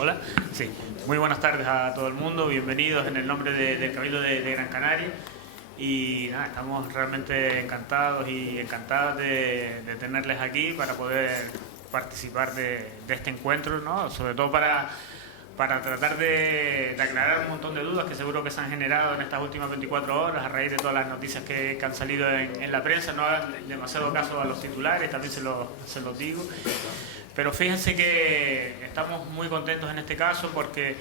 Hola, sí. Muy buenas tardes a todo el mundo, bienvenidos en el nombre del Cabildo de Gran Canaria. Y nada, estamos realmente encantados y encantadas de tenerles aquí para poder participar de este encuentro, ¿no? Sobre todo para tratar de aclarar un montón de dudas que seguro que se han generado en estas últimas 24 horas a raíz de todas las noticias que han salido en la prensa. No hagan demasiado caso a los titulares, también se los digo. Pero fíjense que estamos muy contentos en este caso porque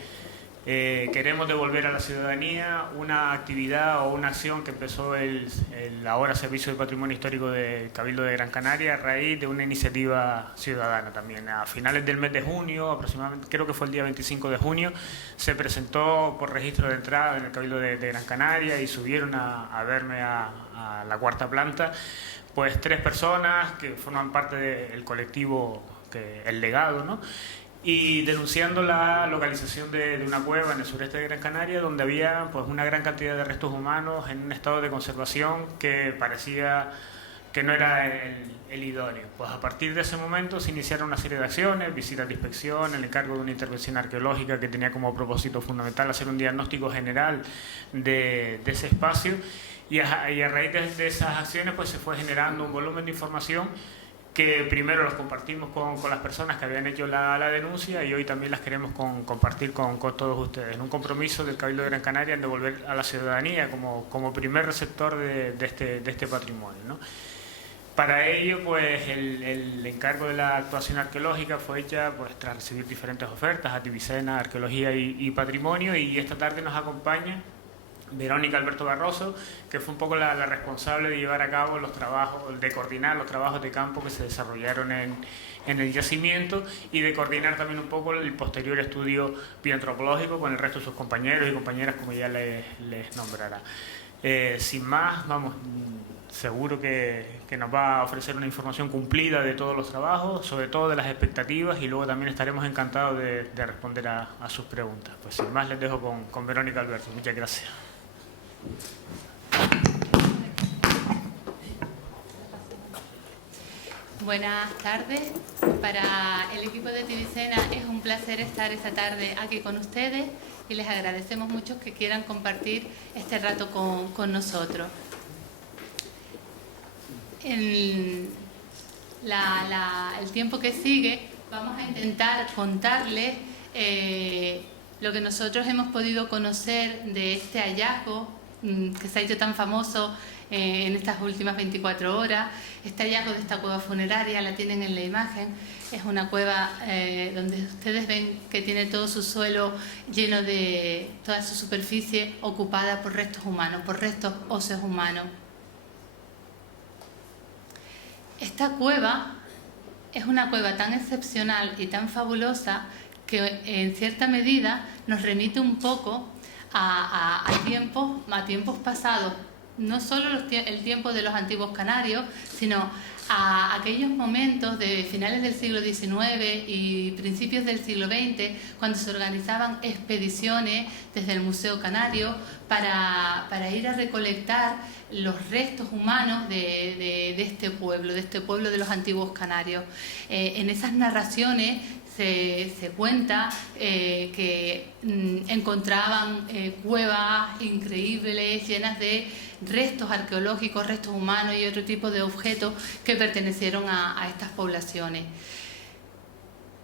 queremos devolver a la ciudadanía una actividad o una acción que empezó el ahora Servicio de Patrimonio Histórico del Cabildo de Gran Canaria a raíz de una iniciativa ciudadana también. A finales del mes de junio, aproximadamente, creo que fue el día 25 de junio, se presentó por registro de entrada en el Cabildo de Gran Canaria y subieron a verme a la cuarta planta pues 3 personas que forman parte del colectivo El Legado, ¿no? Y denunciando la localización de una cueva en el sureste de Gran Canaria donde había pues una gran cantidad de restos humanos en un estado de conservación que parecía que no era el idóneo. Pues a partir de ese momento se iniciaron una serie de acciones, visitas de inspección, el encargo de una intervención arqueológica que tenía como propósito fundamental hacer un diagnóstico general de ese espacio y a raíz de esas acciones pues se fue generando un volumen de información que primero los compartimos con las personas que habían hecho la denuncia y hoy también las queremos compartir con todos ustedes, en un compromiso del Cabildo de Gran Canaria en devolver a la ciudadanía como primer receptor de este patrimonio, ¿no? Para ello, pues el encargo de la actuación arqueológica fue hecha pues, tras recibir diferentes ofertas a Tibicena, Arqueología y Patrimonio, y esta tarde nos acompaña Verónica Alberto Barroso, que fue un poco la responsable de llevar a cabo los trabajos, de coordinar los trabajos de campo que se desarrollaron en el yacimiento y de coordinar también un poco el posterior estudio bioantropológico con el resto de sus compañeros y compañeras, como ya les nombrará. Sin más, vamos, seguro que nos va a ofrecer una información cumplida de todos los trabajos, sobre todo de las expectativas, y luego también estaremos encantados de responder a sus preguntas. Pues sin más les dejo con Verónica Alberto. Muchas gracias. Buenas tardes. Para el equipo de Tibicena es un placer estar esta tarde aquí con ustedes y les agradecemos mucho que quieran compartir este rato con nosotros. En el tiempo que sigue vamos a intentar contarles lo que nosotros hemos podido conocer de este hallazgo que se ha hecho tan famoso en estas últimas 24 horas. Este hallazgo de esta cueva funeraria la tienen en la imagen. Es una cueva donde ustedes ven que tiene todo su suelo lleno de toda su superficie ocupada por restos humanos, por restos óseos humanos. Esta cueva es una cueva tan excepcional y tan fabulosa que en cierta medida nos remite un poco a tiempos pasados, no solo el tiempo de los antiguos canarios, sino a aquellos momentos de finales del siglo XIX y principios del siglo XX, cuando se organizaban expediciones desde el Museo Canario para ir a recolectar los restos humanos de este pueblo de los antiguos canarios. En esas narraciones se cuenta que encontraban cuevas increíbles llenas de restos arqueológicos, restos humanos y otro tipo de objetos que pertenecieron a estas poblaciones.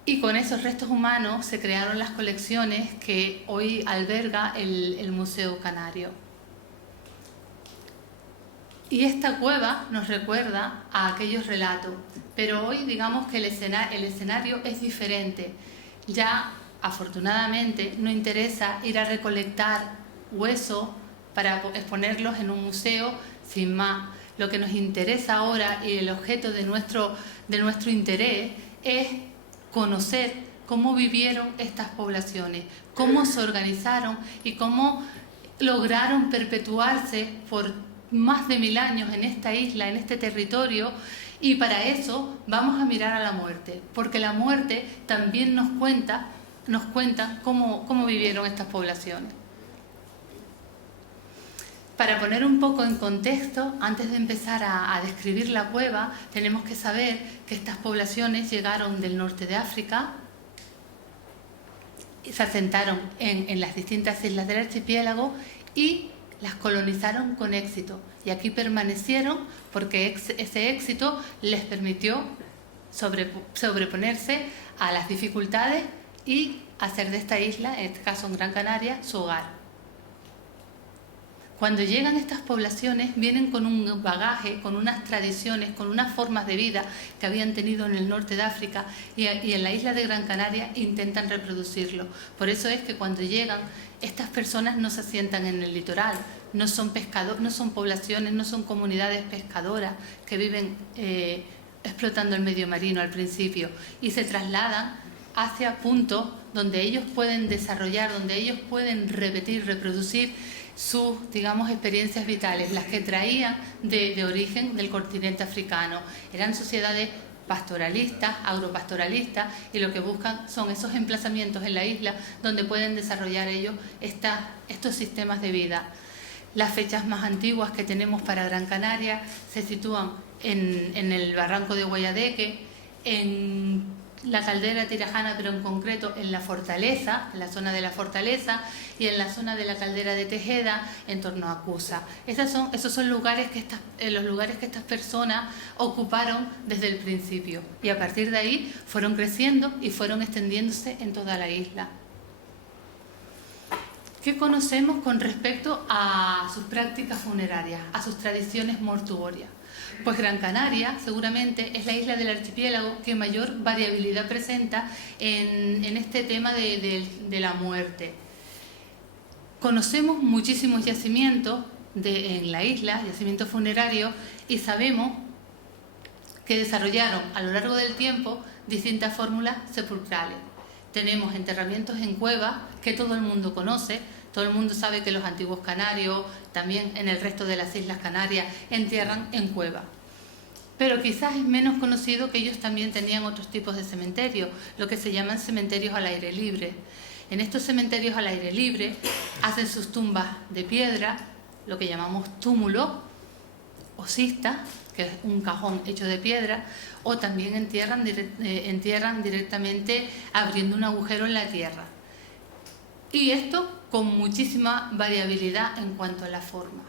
Y con esos restos humanos se crearon las colecciones que hoy alberga el Museo Canario. Y esta cueva nos recuerda a aquellos relatos, pero hoy digamos que el escenario es diferente. Ya, afortunadamente, no interesa ir a recolectar huesos para exponerlos en un museo sin más. Lo que nos interesa ahora y el objeto de nuestro interés es conocer cómo vivieron estas poblaciones, cómo se organizaron y cómo lograron perpetuarse por más de 1000 años en esta isla, en este territorio, y para eso vamos a mirar a la muerte, porque la muerte también nos cuenta cómo vivieron estas poblaciones. Para poner un poco en contexto, antes de empezar a describir la cueva, tenemos que saber que estas poblaciones llegaron del norte de África se asentaron en las distintas islas del archipiélago y las colonizaron con éxito. Y aquí permanecieron porque ese éxito les permitió sobreponerse a las dificultades y hacer de esta isla, en este caso en Gran Canaria, su hogar. Cuando llegan estas poblaciones, vienen con un bagaje, con unas tradiciones, con unas formas de vida que habían tenido en el norte de África y en la isla de Gran Canaria intentan reproducirlo. Por eso es que cuando llegan, estas personas no se asientan en el litoral, no son pescadores, no son poblaciones, no son comunidades pescadoras que viven explotando el medio marino al principio, y se trasladan hacia puntos donde ellos pueden desarrollar, donde ellos pueden repetir, reproducir sus, digamos, experiencias vitales, las que traían de origen del continente africano. Eran sociedades pastoralistas, agropastoralistas, y lo que buscan son esos emplazamientos en la isla donde pueden desarrollar ellos estos sistemas de vida. Las fechas más antiguas que tenemos para Gran Canaria se sitúan en el barranco de Guayadeque, en la caldera tirajana, pero en concreto en la fortaleza, en la zona de la fortaleza, y en la zona de la caldera de Tejeda, en torno a Cusa. Esos son lugares los lugares que estas personas ocuparon desde el principio, y a partir de ahí fueron creciendo y fueron extendiéndose en toda la isla. ¿Qué conocemos con respecto a sus prácticas funerarias, a sus tradiciones mortuorias? Pues Gran Canaria seguramente es la isla del archipiélago que mayor variabilidad presenta en este tema de la muerte. Conocemos muchísimos yacimientos en la isla, yacimientos funerarios, y sabemos que desarrollaron a lo largo del tiempo distintas fórmulas sepulcrales. Tenemos enterramientos en cuevas que todo el mundo conoce. Todo el mundo sabe que los antiguos canarios, también en el resto de las Islas Canarias, entierran en cuevas. Pero quizás es menos conocido que ellos también tenían otros tipos de cementerios, lo que se llaman cementerios al aire libre. En estos cementerios al aire libre hacen sus tumbas de piedra, lo que llamamos túmulo o cista, que es un cajón hecho de piedra, o también entierran directamente abriendo un agujero en la tierra. Y esto con muchísima variabilidad en cuanto a la forma.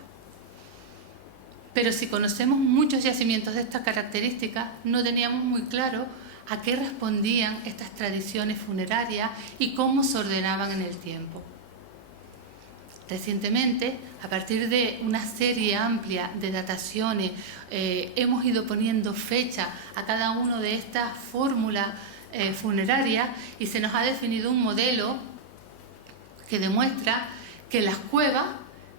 Pero si conocemos muchos yacimientos de estas características, no teníamos muy claro a qué respondían estas tradiciones funerarias y cómo se ordenaban en el tiempo. Recientemente, a partir de una serie amplia de dataciones, hemos ido poniendo fecha a cada una de estas fórmulas funerarias, y se nos ha definido un modelo que demuestra que las cuevas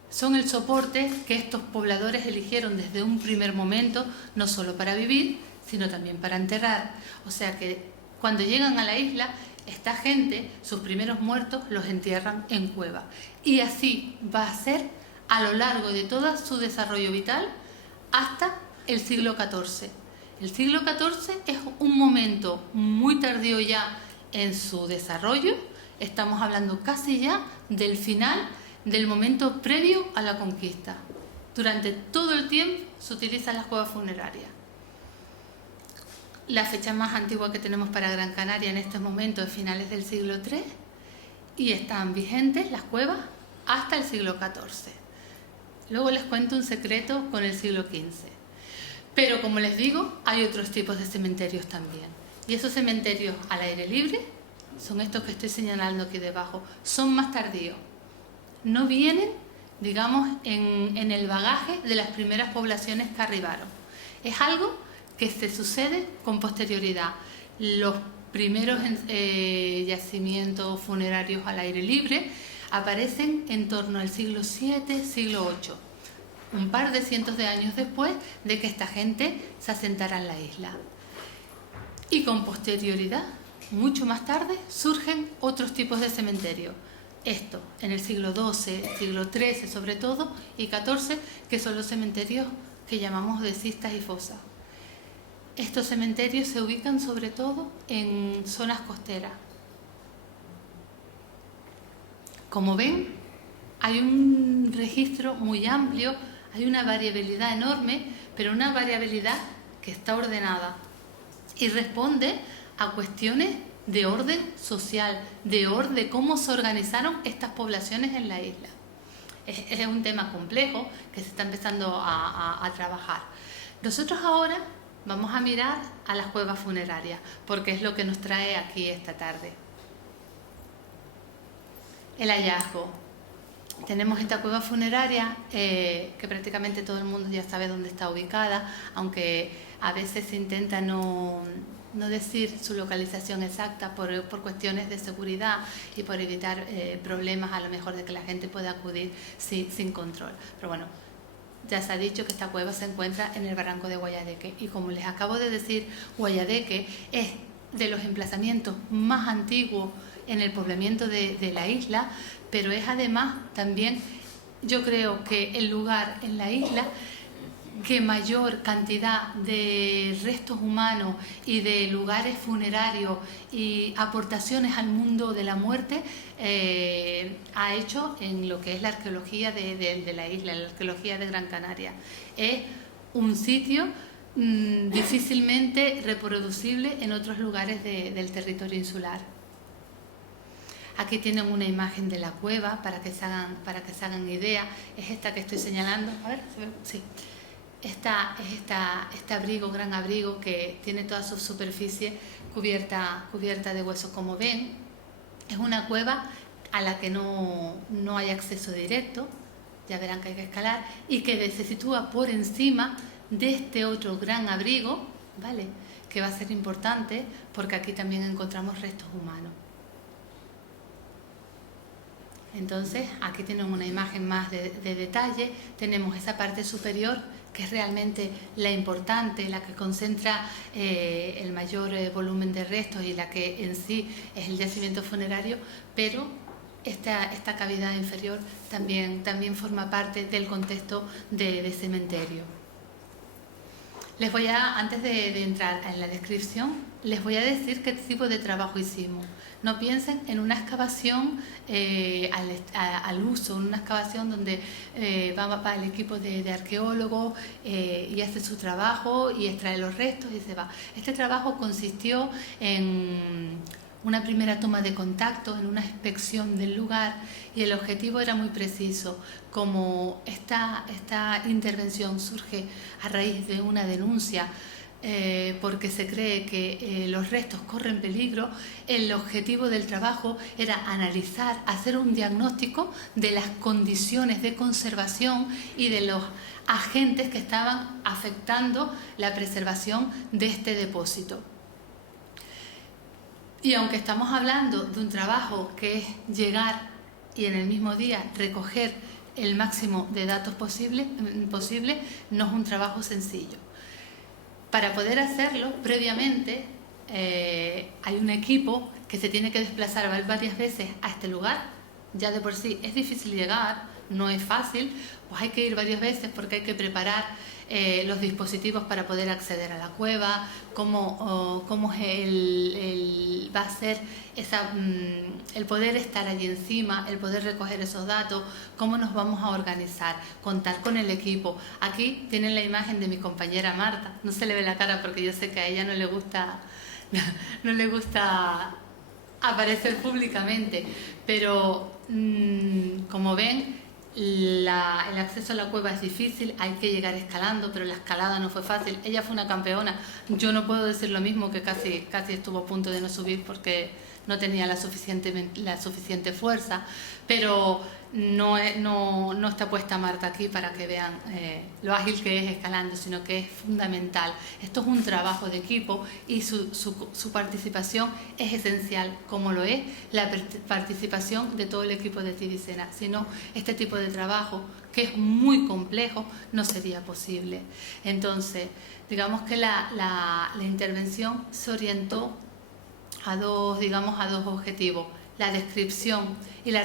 son el soporte que estos pobladores eligieron desde un primer momento, no solo para vivir, sino también para enterrar. O sea que cuando llegan a la isla, esta gente, sus primeros muertos, los entierran en cuevas. Y así va a ser a lo largo de todo su desarrollo vital hasta el siglo XIV. El siglo XIV es un momento muy tardío ya en su desarrollo. Estamos hablando casi ya del final del momento previo a la conquista. Durante todo el tiempo se utilizan las cuevas funerarias. La fecha más antigua que tenemos para Gran Canaria en estos momentos es finales del siglo III, y están vigentes las cuevas hasta el siglo XIV. Luego les cuento un secreto con el siglo XV. Pero como les digo, hay otros tipos de cementerios también. Y esos cementerios al aire libre son estos que estoy señalando aquí debajo. Son más tardíos. No vienen, digamos, en el bagaje de las primeras poblaciones que arribaron. Es algo que se sucede con posterioridad. Los primeros yacimientos funerarios al aire libre aparecen en torno al siglo VII, siglo VIII, un par de cientos de años después de que esta gente se asentara en la isla. Y con posterioridad, mucho más tarde, surgen otros tipos de cementerios. Esto en el siglo XII, siglo XIII sobre todo, y XIV, que son los cementerios que llamamos de cistas y fosas. Estos cementerios se ubican sobre todo en zonas costeras. Como ven, hay un registro muy amplio, hay una variabilidad enorme, pero una variabilidad que está ordenada y responde a cuestiones de orden social, de cómo se organizaron estas poblaciones en la isla. Es un tema complejo que se está empezando a trabajar. Nosotros ahora vamos a mirar a las cuevas funerarias, porque es lo que nos trae aquí esta tarde. El hallazgo. Tenemos esta cueva funeraria que prácticamente todo el mundo ya sabe dónde está ubicada, aunque a veces se intenta no decir su localización exacta por cuestiones de seguridad y por evitar problemas a lo mejor de que la gente pueda acudir sin control. Pero bueno, ya se ha dicho que esta cueva se encuentra en el barranco de Guayadeque y como les acabo de decir, Guayadeque es de los emplazamientos más antiguos en el poblamiento de la isla, pero es además también, yo creo que el lugar en la isla que mayor cantidad de restos humanos y de lugares funerarios y aportaciones al mundo de la muerte ha hecho en lo que es la arqueología de la isla, la arqueología de Gran Canaria. Es un sitio difícilmente reproducible en otros lugares del territorio insular. Aquí tienen una imagen de la cueva para que se hagan idea. Es esta que estoy señalando. A ver, sí. Este abrigo, gran abrigo, que tiene toda su superficie cubierta de huesos, como ven. Es una cueva a la que no hay acceso directo, ya verán que hay que escalar, y que se sitúa por encima de este otro gran abrigo, ¿vale? Que va a ser importante porque aquí también encontramos restos humanos. Entonces, aquí tenemos una imagen más de detalle, tenemos esa parte superior que es realmente la importante, la que concentra el mayor volumen de restos y la que en sí es el yacimiento funerario, pero esta cavidad inferior también forma parte del contexto de cementerio. Les voy antes de entrar en la descripción, les voy a decir qué tipo de trabajo hicimos. No piensen en una excavación al uso, en una excavación donde va el equipo de arqueólogos y hace su trabajo y extrae los restos y se va. Este trabajo consistió en una primera toma de contacto, en una inspección del lugar, y el objetivo era muy preciso. Como esta intervención surge a raíz de una denuncia porque se cree que los restos corren peligro, el objetivo del trabajo era analizar, hacer un diagnóstico de las condiciones de conservación y de los agentes que estaban afectando la preservación de este depósito. Y aunque estamos hablando de un trabajo que es llegar y en el mismo día recoger el máximo de datos posible, no es un trabajo sencillo. Para poder hacerlo, previamente hay un equipo que se tiene que desplazar varias veces a este lugar. Ya de por sí es difícil llegar, no es fácil, pues hay que ir varias veces porque hay que preparar los dispositivos para poder acceder a la cueva, cómo va a ser el poder estar allí encima, el poder recoger esos datos, cómo nos vamos a organizar, contar con el equipo. Aquí tienen la imagen de mi compañera Marta, no se le ve la cara porque yo sé que a ella no le gusta aparecer públicamente, pero como ven, el acceso a la cueva es difícil, hay que llegar escalando, pero la escalada no fue fácil. Ella fue una campeona, yo no puedo decir lo mismo, que casi estuvo a punto de no subir porque no tenía la suficiente fuerza, pero no está puesta Marta aquí para que vean lo ágil que es escalando, sino que es fundamental. Esto es un trabajo de equipo y su participación es esencial, como lo es la participación de todo el equipo de Tiricena. Si no, este tipo de trabajo, que es muy complejo, no sería posible. Entonces, digamos que la intervención se orientó a dos objetivos: la descripción y la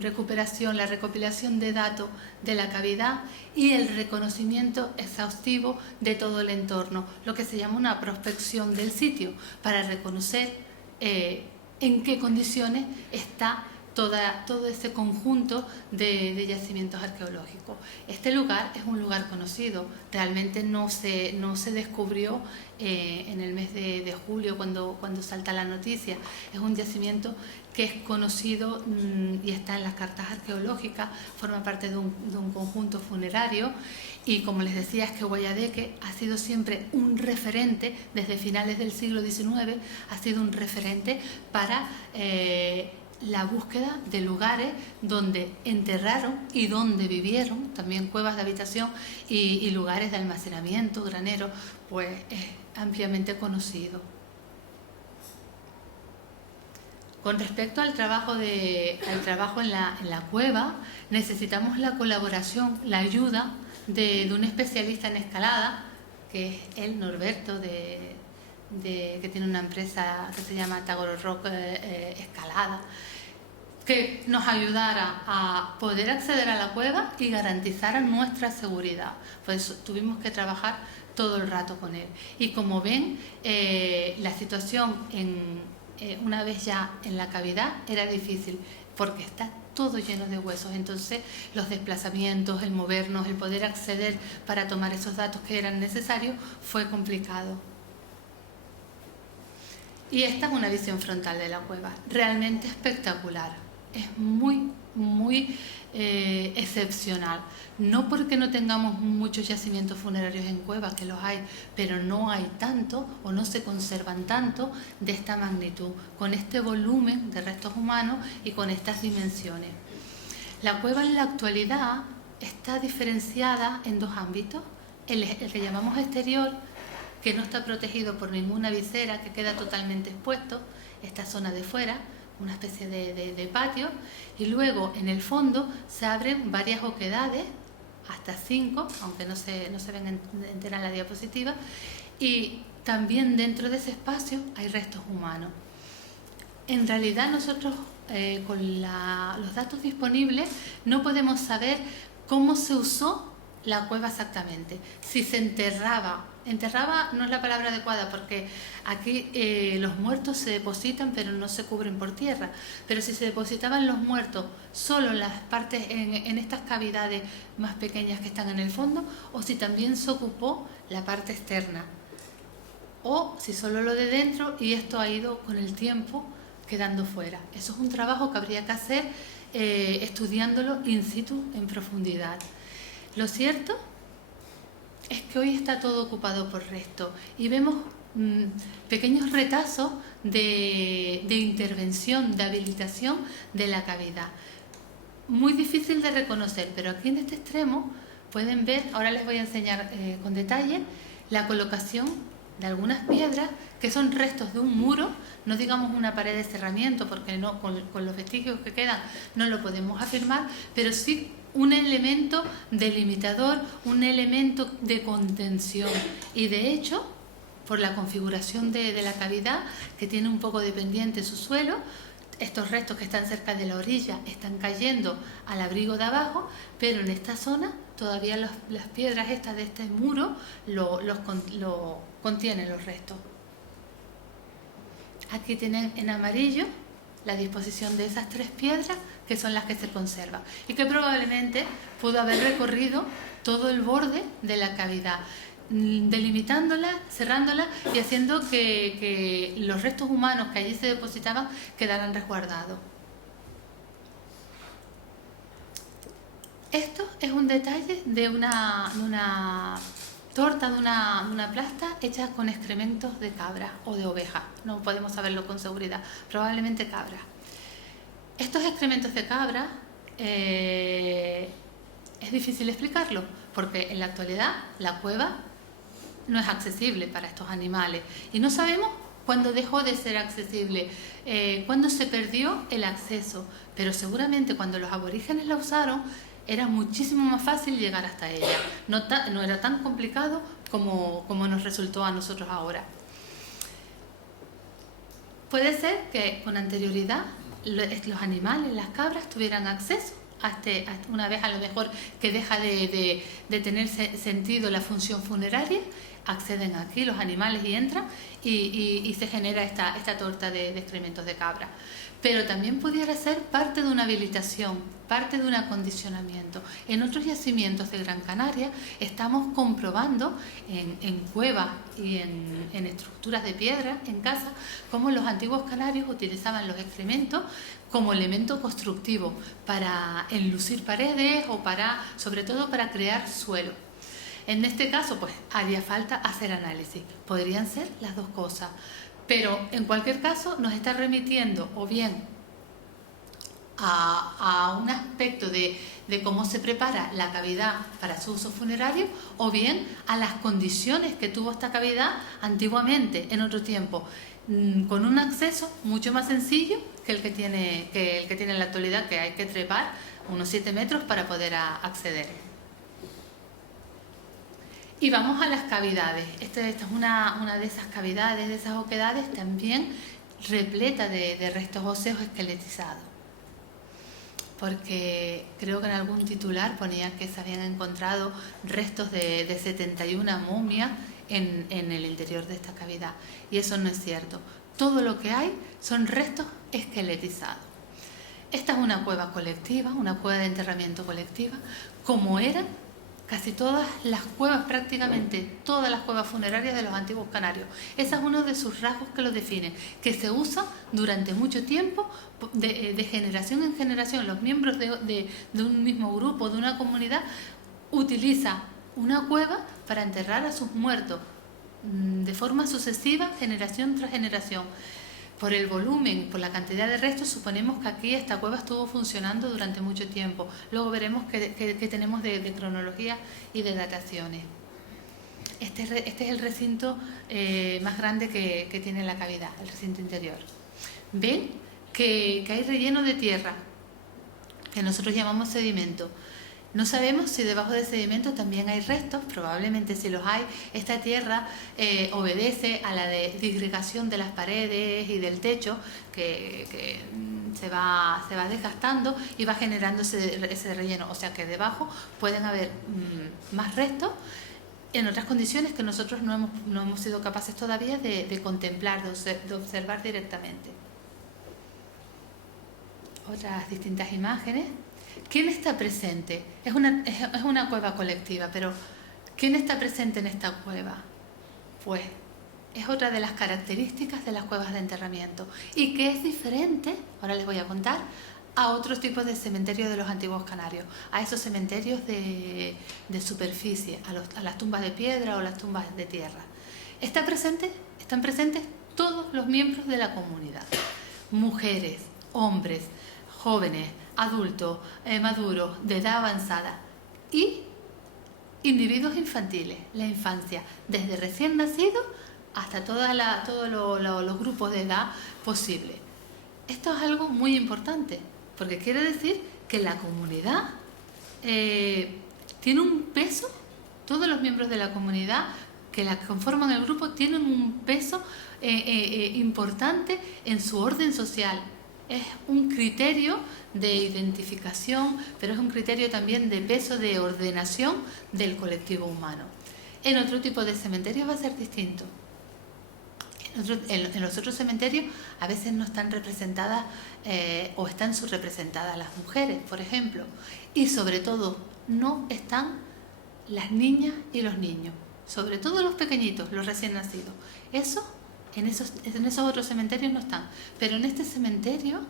recuperación, la recopilación de datos de la cavidad y el reconocimiento exhaustivo de todo el entorno, lo que se llama una prospección del sitio, para reconocer en qué condiciones está todo ese conjunto de yacimientos arqueológicos. Este lugar es un lugar conocido, realmente no se descubrió en el mes de julio cuando salta la noticia. Es un yacimiento que es conocido y está en las cartas arqueológicas, forma parte de un conjunto funerario, y como les decía, es que Guayadeque ha sido siempre un referente, desde finales del siglo XIX, ha sido un referente para la búsqueda de lugares donde enterraron y donde vivieron, también cuevas de habitación y lugares de almacenamiento, graneros, pues es ampliamente conocido. Con respecto al trabajo en la cueva, necesitamos la colaboración, la ayuda de un especialista en escalada, que es el Norberto, que tiene una empresa que se llama Tagoro Rock Escalada, que nos ayudara a poder acceder a la cueva y garantizara nuestra seguridad. Pues tuvimos que trabajar todo el rato con él. Y como ven, la situación una vez ya en la cavidad era difícil, porque está todo lleno de huesos. Entonces los desplazamientos, el movernos, el poder acceder para tomar esos datos que eran necesarios fue complicado. Y esta es una visión frontal de la cueva, realmente espectacular. Es muy, muy excepcional. No porque no tengamos muchos yacimientos funerarios en cuevas, que los hay, pero no hay tanto o no se conservan tanto de esta magnitud, con este volumen de restos humanos y con estas dimensiones. La cueva en la actualidad está diferenciada en dos ámbitos: el que llamamos exterior, que no está protegido por ninguna visera, que queda totalmente expuesto, esta zona de fuera, una especie de patio, y luego en el fondo se abren varias oquedades, hasta 5, aunque no se ven entera en la diapositiva, y también dentro de ese espacio hay restos humanos. En realidad nosotros con los datos disponibles no podemos saber cómo se usó la cueva exactamente, si se enterraba no es la palabra adecuada, porque aquí los muertos se depositan pero no se cubren por tierra, pero si se depositaban los muertos solo en las partes, en estas cavidades más pequeñas que están en el fondo, o si también se ocupó la parte externa, o si solo lo de dentro y esto ha ido con el tiempo quedando fuera. Eso es un trabajo que habría que hacer estudiándolo in situ, en profundidad. Lo cierto es que hoy está todo ocupado por restos y vemos pequeños retazos de intervención, de habilitación de la cavidad. Muy difícil de reconocer, pero aquí en este extremo pueden ver, ahora les voy a enseñar con detalle, la colocación de algunas piedras que son restos de un muro, no digamos una pared de cerramiento, porque no, con los vestigios que quedan no lo podemos afirmar, pero sí un elemento delimitador, un elemento de contención. Y de hecho, por la configuración de la cavidad, que tiene un poco de pendiente su suelo, estos restos que están cerca de la orilla están cayendo al abrigo de abajo, pero en esta zona todavía las piedras estas de este muro lo contienen los restos. Aquí tienen en amarillo la disposición de esas 3 piedras, que son las que se conservan y que probablemente pudo haber recorrido todo el borde de la cavidad, delimitándola, cerrándola y haciendo que los restos humanos que allí se depositaban quedaran resguardados. Esto es un detalle de una torta, de una plasta hecha con excrementos de cabra o de oveja. No podemos saberlo con seguridad, probablemente cabra. Estos excrementos de cabra es difícil explicarlo, porque en la actualidad la cueva no es accesible para estos animales y no sabemos cuándo dejó de ser accesible, cuándo se perdió el acceso, pero seguramente cuando los aborígenes la usaron era muchísimo más fácil llegar hasta ella, no era tan complicado como nos resultó a nosotros ahora. Puede ser que con anterioridad los animales, las cabras, tuvieran acceso hasta una vez a lo mejor que deja de tener sentido la función funeraria, acceden aquí los animales y entran y se genera esta torta de excrementos de cabra. Pero también pudiera ser parte de una habilitación, parte de un acondicionamiento. En otros yacimientos de Gran Canaria estamos comprobando en cuevas y en estructuras de piedra en casa cómo los antiguos canarios utilizaban los excrementos como elemento constructivo para enlucir paredes o sobre todo para crear suelo. En este caso, pues haría falta hacer análisis. Podrían ser las dos cosas. Pero en cualquier caso nos está remitiendo o bien a un aspecto de cómo se prepara la cavidad para su uso funerario o bien a las condiciones que tuvo esta cavidad antiguamente, en otro tiempo, con un acceso mucho más sencillo que el que tiene en la actualidad, que hay que trepar unos 7 metros para poder acceder. Y vamos a las cavidades. Esta es una de esas cavidades, de esas oquedades, también repleta de restos óseos esqueletizados. Porque creo que en algún titular ponía que se habían encontrado restos de 71 momias en el interior de esta cavidad. Y eso no es cierto. Todo lo que hay son restos esqueletizados. Esta es una cueva colectiva, una cueva de enterramiento colectiva, como eran casi todas las cuevas, prácticamente todas las cuevas funerarias de los antiguos canarios. Ese es uno de sus rasgos que los definen, que se usa durante mucho tiempo, de generación en generación. Los miembros de un mismo grupo, de una comunidad, utiliza una cueva para enterrar a sus muertos de forma sucesiva, generación tras generación. Por el volumen, por la cantidad de restos, suponemos que aquí esta cueva estuvo funcionando durante mucho tiempo. Luego veremos qué tenemos de cronología y de dataciones. Este es el recinto más grande que tiene la cavidad, el recinto interior. Ven que hay relleno de tierra, que nosotros llamamos sedimento. No sabemos si debajo del sedimento también hay restos, probablemente si los hay. Esta tierra obedece a la disgregación de las paredes y del techo que se va desgastando y va generando ese relleno. O sea que debajo pueden haber más restos en otras condiciones que nosotros no hemos sido capaces todavía de contemplar, de observar directamente. Otras distintas imágenes. ¿Quién está presente? Es una cueva colectiva, pero ¿quién está presente en esta cueva? Pues es otra de las características de las cuevas de enterramiento y que es diferente, ahora les voy a contar, a otros tipos de cementerios de los antiguos canarios, a esos cementerios de superficie, a las tumbas de piedra o las tumbas de tierra. Están presentes todos los miembros de la comunidad, mujeres, hombres, jóvenes, adultos, maduros, de edad avanzada y individuos infantiles, la infancia, desde recién nacidos hasta todos los grupos de edad posible. Esto es algo muy importante, porque quiere decir que la comunidad tiene un peso, todos los miembros de la comunidad que la conforman el grupo tienen un peso importante en su orden social. Es un criterio de identificación, pero es un criterio también de peso, de ordenación del colectivo humano. En otro tipo de cementerios va a ser distinto. En los otros cementerios a veces no están representadas o están subrepresentadas las mujeres, por ejemplo, y sobre todo no están las niñas y los niños, sobre todo los pequeñitos, los recién nacidos. Eso en esos otros cementerios no están, pero en este cementerio,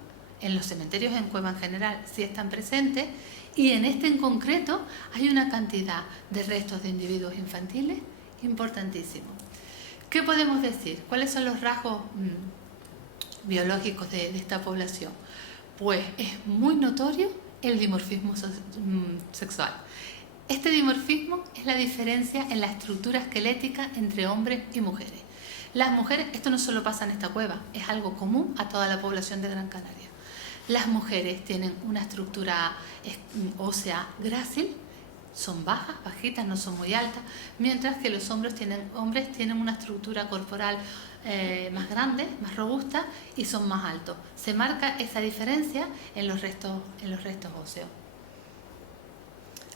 en los cementerios en cueva en general, sí están presentes, y en este en concreto hay una cantidad de restos de individuos infantiles importantísimo. ¿Qué podemos decir? ¿Cuáles son los rasgos biológicos de esta población? Pues es muy notorio el dimorfismo sexual. Este dimorfismo es la diferencia en la estructura esquelética entre hombres y mujeres. Las mujeres, esto no solo pasa en esta cueva, es algo común a toda la población de Gran Canaria. Las mujeres tienen una estructura ósea grácil, son bajas, bajitas, no son muy altas, mientras que los hombres tienen una estructura corporal más grande, más robusta y son más altos. Se marca esa diferencia en los restos óseos.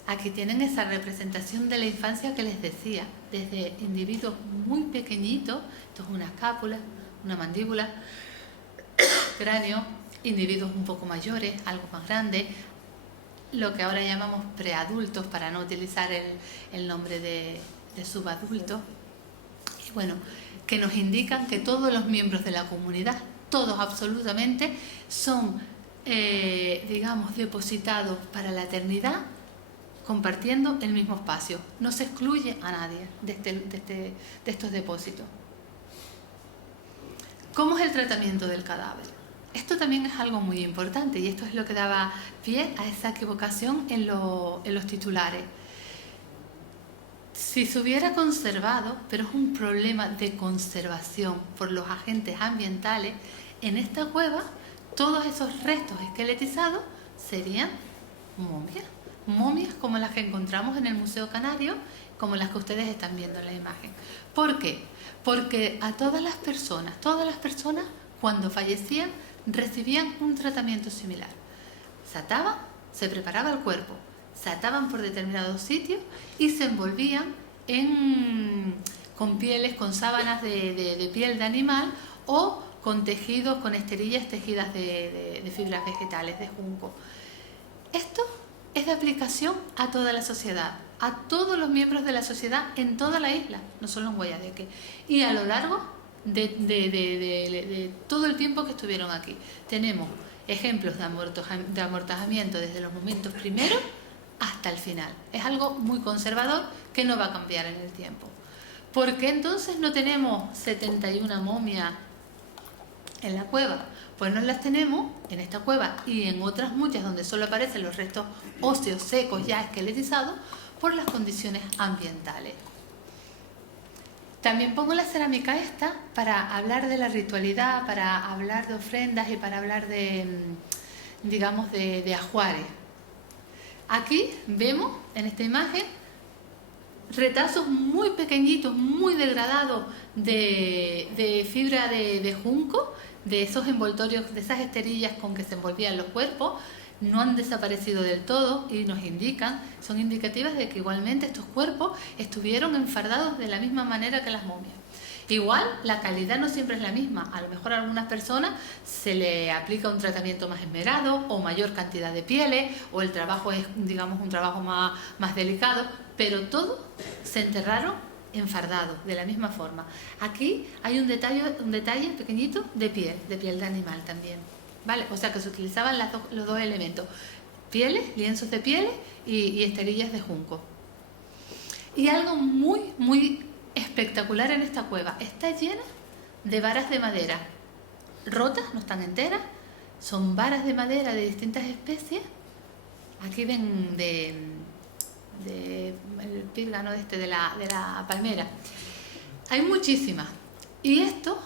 Aquí tienen esa representación de la infancia que les decía, desde individuos muy pequeñitos, esto es una escápula, una mandíbula, cráneo, individuos un poco mayores, algo más grandes, lo que ahora llamamos preadultos para no utilizar el nombre de subadultos. Y bueno, que nos indican que todos los miembros de la comunidad, todos absolutamente, son, digamos, depositados para la eternidad, compartiendo el mismo espacio. No se excluye a nadie de estos depósitos. ¿Cómo es el tratamiento del cadáver? Esto también es algo muy importante y esto es lo que daba pie a esa equivocación en los titulares. Si se hubiera conservado, pero es un problema de conservación por los agentes ambientales, en esta cueva todos esos restos esqueletizados serían momias. Momias como las que encontramos en el Museo Canario, como las que ustedes están viendo en la imagen. ¿Por qué? Porque a todas las personas, cuando fallecían, recibían un tratamiento similar. Se ataba, se preparaba el cuerpo, se ataban por determinados sitios y se envolvían con pieles, con sábanas de piel de animal o con tejidos, con esterillas tejidas de fibras vegetales, de junco. Esto es de aplicación a toda la sociedad, a todos los miembros de la sociedad en toda la isla, no solo en Guayadeque, y a lo largo de todo el tiempo que estuvieron aquí. Tenemos ejemplos de amortajamiento desde los momentos primeros hasta el final. Es algo muy conservador que no va a cambiar en el tiempo. ¿Por qué entonces no tenemos 71 momias en la cueva? Pues no las tenemos en esta cueva y en otras muchas donde solo aparecen los restos óseos secos ya esqueletizados por las condiciones ambientales. También pongo la cerámica esta para hablar de la ritualidad, para hablar de ofrendas y para hablar digamos, de ajuares. Aquí vemos en esta imagen retazos muy pequeñitos, muy degradados de fibra de junco, de esos envoltorios, de esas esterillas con que se envolvían los cuerpos. No han desaparecido del todo y nos indican, son indicativas de que igualmente estos cuerpos estuvieron enfardados de la misma manera que las momias. Igual, la calidad no siempre es la misma. A lo mejor a algunas personas se le aplica un tratamiento más esmerado o mayor cantidad de pieles, o el trabajo es, digamos, un trabajo más delicado, pero todos se enterraron enfardados de la misma forma. Aquí hay un detalle pequeñito de piel de animal también, ¿vale? O sea que se utilizaban los dos elementos, pieles, lienzos de pieles y esterillas de junco. Y algo muy, muy espectacular en esta cueva, está llena de varas de madera, rotas, no están enteras, son varas de madera de distintas especies. Aquí ven el pírgano de la palmera. Hay muchísimas. Y esto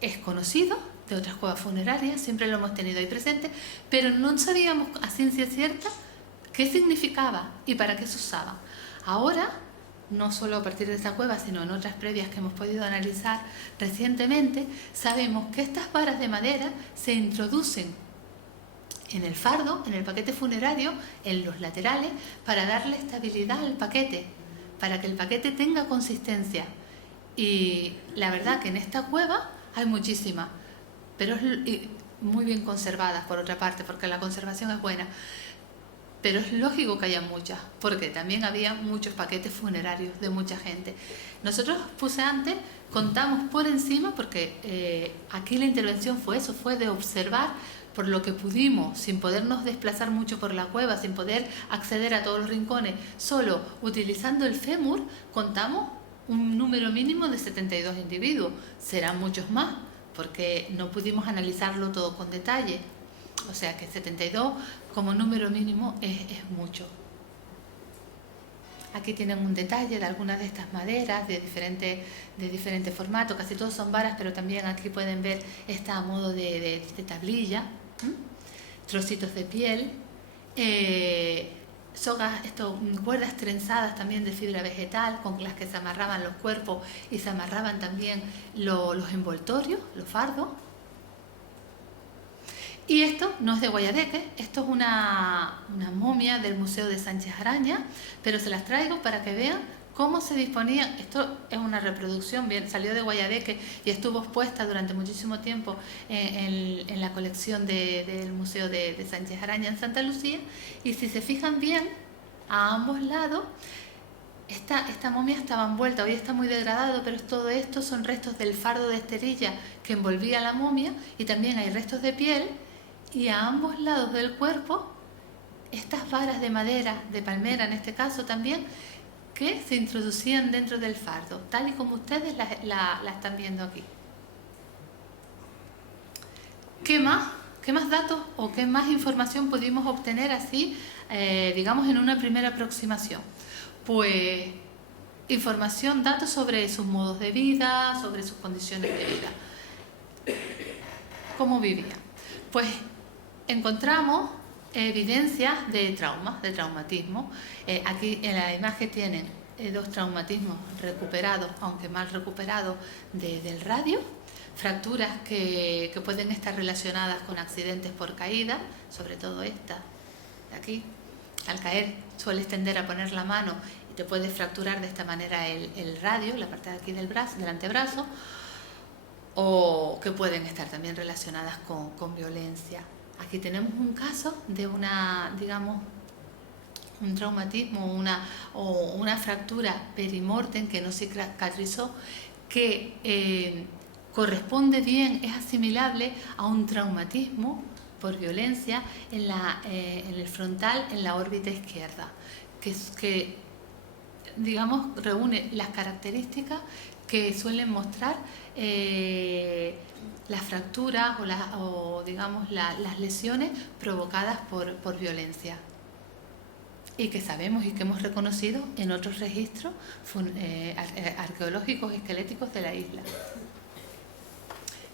es conocido de otras cuevas funerarias, siempre lo hemos tenido ahí presente, pero no sabíamos a ciencia cierta qué significaba y para qué se usaba. Ahora, no solo a partir de esta cueva, sino en otras previas que hemos podido analizar recientemente, sabemos que estas varas de madera se introducen en el fardo, en el paquete funerario, en los laterales, para darle estabilidad al paquete, para que el paquete tenga consistencia. Y la verdad que en esta cueva hay muchísimas, pero muy bien conservadas por otra parte, porque la conservación es buena. Pero es lógico que haya muchas, porque también había muchos paquetes funerarios de mucha gente. Nosotros, puse antes, contamos por encima, porque aquí la intervención fue eso, fue de observar por lo que pudimos, sin podernos desplazar mucho por la cueva, sin poder acceder a todos los rincones, solo utilizando el fémur, contamos un número mínimo de 72 individuos. Serán muchos más, porque no pudimos analizarlo todo con detalle. O sea que 72 como número mínimo es mucho. Aquí tienen un detalle de algunas de estas maderas de diferentes formatos, casi todos son varas, pero también aquí pueden ver esta a modo de tablilla, trocitos de piel, sogas, cuerdas trenzadas también de fibra vegetal con las que se amarraban los cuerpos y se amarraban también los envoltorios, los fardos. Y esto no es de Guayadeque, esto es una momia del Museo de Sánchez Araña, pero se las traigo para que vean cómo se disponía. Esto es una reproducción, bien, salió de Guayadeque y estuvo expuesta durante muchísimo tiempo en la colección del Museo de Sánchez Araña en Santa Lucía. Y si se fijan bien, a ambos lados, esta momia estaba envuelta, hoy está muy degradado, pero todo esto son restos del fardo de esterilla que envolvía la momia, y también hay restos de piel, y a ambos lados del cuerpo estas varas de madera, de palmera en este caso también, que se introducían dentro del fardo, tal y como ustedes la están viendo aquí. ¿Qué más? ¿Qué más datos o qué más información pudimos obtener así, digamos, en una primera aproximación? Pues información, datos sobre sus modos de vida, sobre sus condiciones de vida. ¿Cómo vivían? Pues encontramos evidencias de traumas, de traumatismo. Aquí en la imagen tienen dos traumatismos recuperados, aunque mal recuperados, del radio. Fracturas que pueden estar relacionadas con accidentes por caída, sobre todo esta de aquí. Al caer sueles tender a poner la mano y te puedes fracturar de esta manera el radio, la parte de aquí del brazo, del antebrazo, o que pueden estar también relacionadas con violencia. Aquí tenemos un caso de digamos, un traumatismo o una fractura perimortem que no cicatrizó, que corresponde bien, es asimilable a un traumatismo por violencia en el frontal, en la órbita izquierda, que digamos reúne las características que suelen mostrar las fracturas o digamos las lesiones provocadas por violencia, y que sabemos y que hemos reconocido en otros registros arqueológicos y esqueléticos de la isla.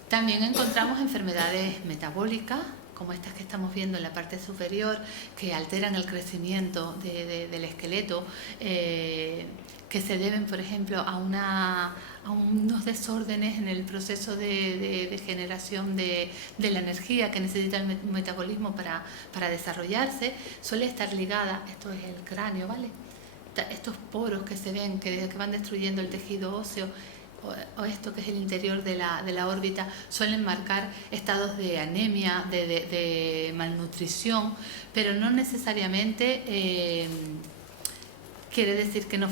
También encontramos enfermedades metabólicas, como estas que estamos viendo en la parte superior, que alteran el crecimiento del esqueleto, que se deben, por ejemplo, a unos desórdenes en el proceso de generación de la energía que necesita el metabolismo para desarrollarse. Suele estar ligada, esto es el cráneo, ¿vale? Estos poros que se ven, que van destruyendo el tejido óseo, o esto que es el interior de la órbita, suelen marcar estados de anemia, de malnutrición, pero no necesariamente quiere decir que no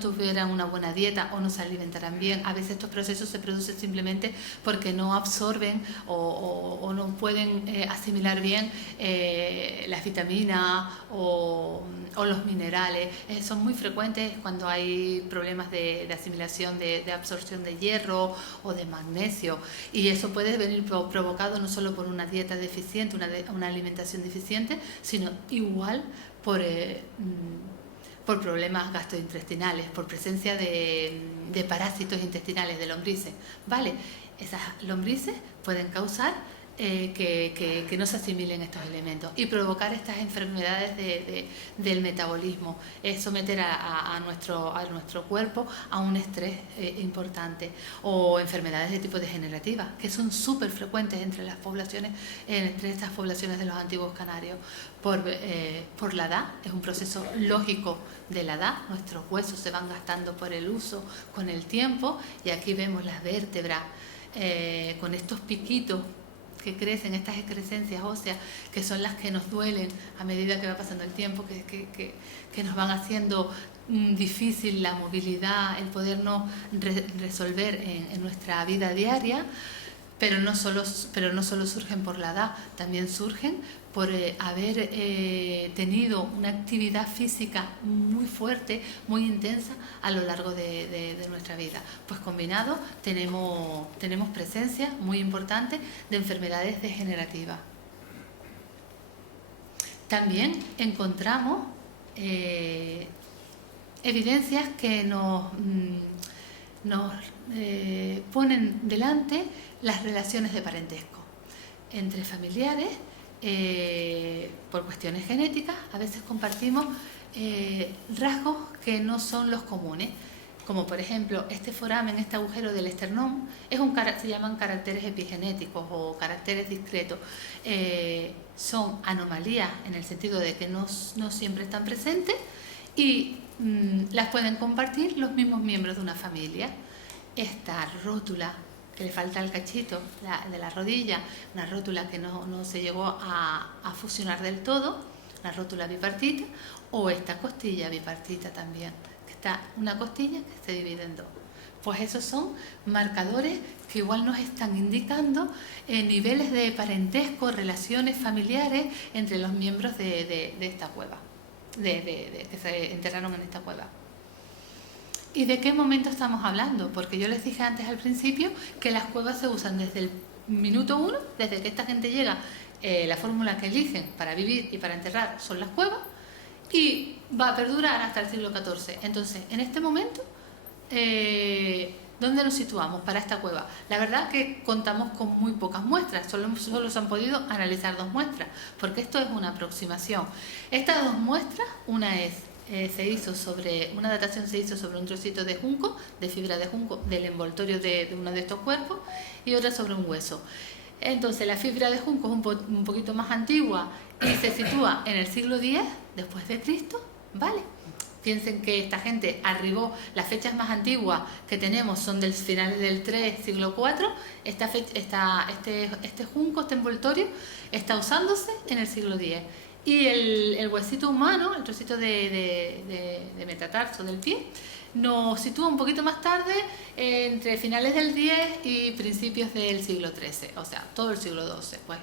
tuvieran una buena dieta o no se alimentaran bien. A veces estos procesos se producen simplemente porque no absorben o no pueden asimilar bien las vitaminas o los minerales. Son muy frecuentes cuando hay problemas de asimilación, de absorción de hierro o de magnesio, y eso puede venir provocado no solo por una dieta deficiente, una alimentación deficiente, sino igual por problemas gastrointestinales, por presencia de parásitos intestinales, de lombrices, ¿vale? Esas lombrices pueden causar que no se asimilen estos elementos y provocar estas enfermedades del metabolismo, someter a nuestro cuerpo a un estrés importante, o enfermedades de tipo degenerativas, que son súper frecuentes entre estas poblaciones de los antiguos canarios, por la edad. Es un proceso lógico de la edad, nuestros huesos se van gastando por el uso con el tiempo, y aquí vemos las vértebras con estos piquitos que crecen, estas excrescencias óseas, que son las que nos duelen a medida que va pasando el tiempo, que nos van haciendo difícil la movilidad, el podernos resolver en nuestra vida diaria. Pero no solo surgen por la edad, también surgen por haber tenido una actividad física muy fuerte, muy intensa a lo largo de nuestra vida. Pues combinado tenemos presencia muy importante de enfermedades degenerativas. También encontramos evidencias que nos ponen delante las relaciones de parentesco entre familiares. Por cuestiones genéticas a veces compartimos rasgos que no son los comunes. como por ejemplo este foramen, este agujero del esternón, se llaman caracteres epigenéticos o caracteres discretos. Son anomalías en el sentido de que no siempre están presentes y las pueden compartir los mismos miembros de una familia. Esta rótula que le falta el cachito de la rodilla, una rótula que no se llegó a fusionar del todo, una rótula bipartita, o esta costilla bipartita también, que está una costilla que se divide en dos. Pues esos son marcadores que igual nos están indicando niveles de parentesco, relaciones familiares entre los miembros de esta cueva, que se enterraron en esta cueva. ¿Y de qué momento estamos hablando? Porque yo les dije antes al principio que las cuevas se usan desde el minuto 1, desde que esta gente llega, la fórmula que eligen para vivir y para enterrar son las cuevas, y va a perdurar hasta el siglo XIV. Entonces, en este momento, ¿dónde nos situamos para esta cueva? La verdad que contamos con muy pocas muestras, solo se han podido analizar 2 muestras, porque esto es una aproximación. Estas 2 muestras, una datación se hizo sobre un trocito de junco, de fibra de junco, del envoltorio de uno de estos cuerpos, y otra sobre un hueso. Entonces la fibra de junco es un poquito más antigua y se sitúa en el siglo X después de Cristo, ¿vale? Piensen que esta gente arribó, las fechas más antiguas que tenemos son del finales del 3, siglo IV. Este junco, este envoltorio, está usándose en el siglo X. Y el huesito humano, el trocito de metatarso del pie, nos sitúa un poquito más tarde, entre finales del X y principios del siglo XIII, o sea, todo el siglo XII. Pues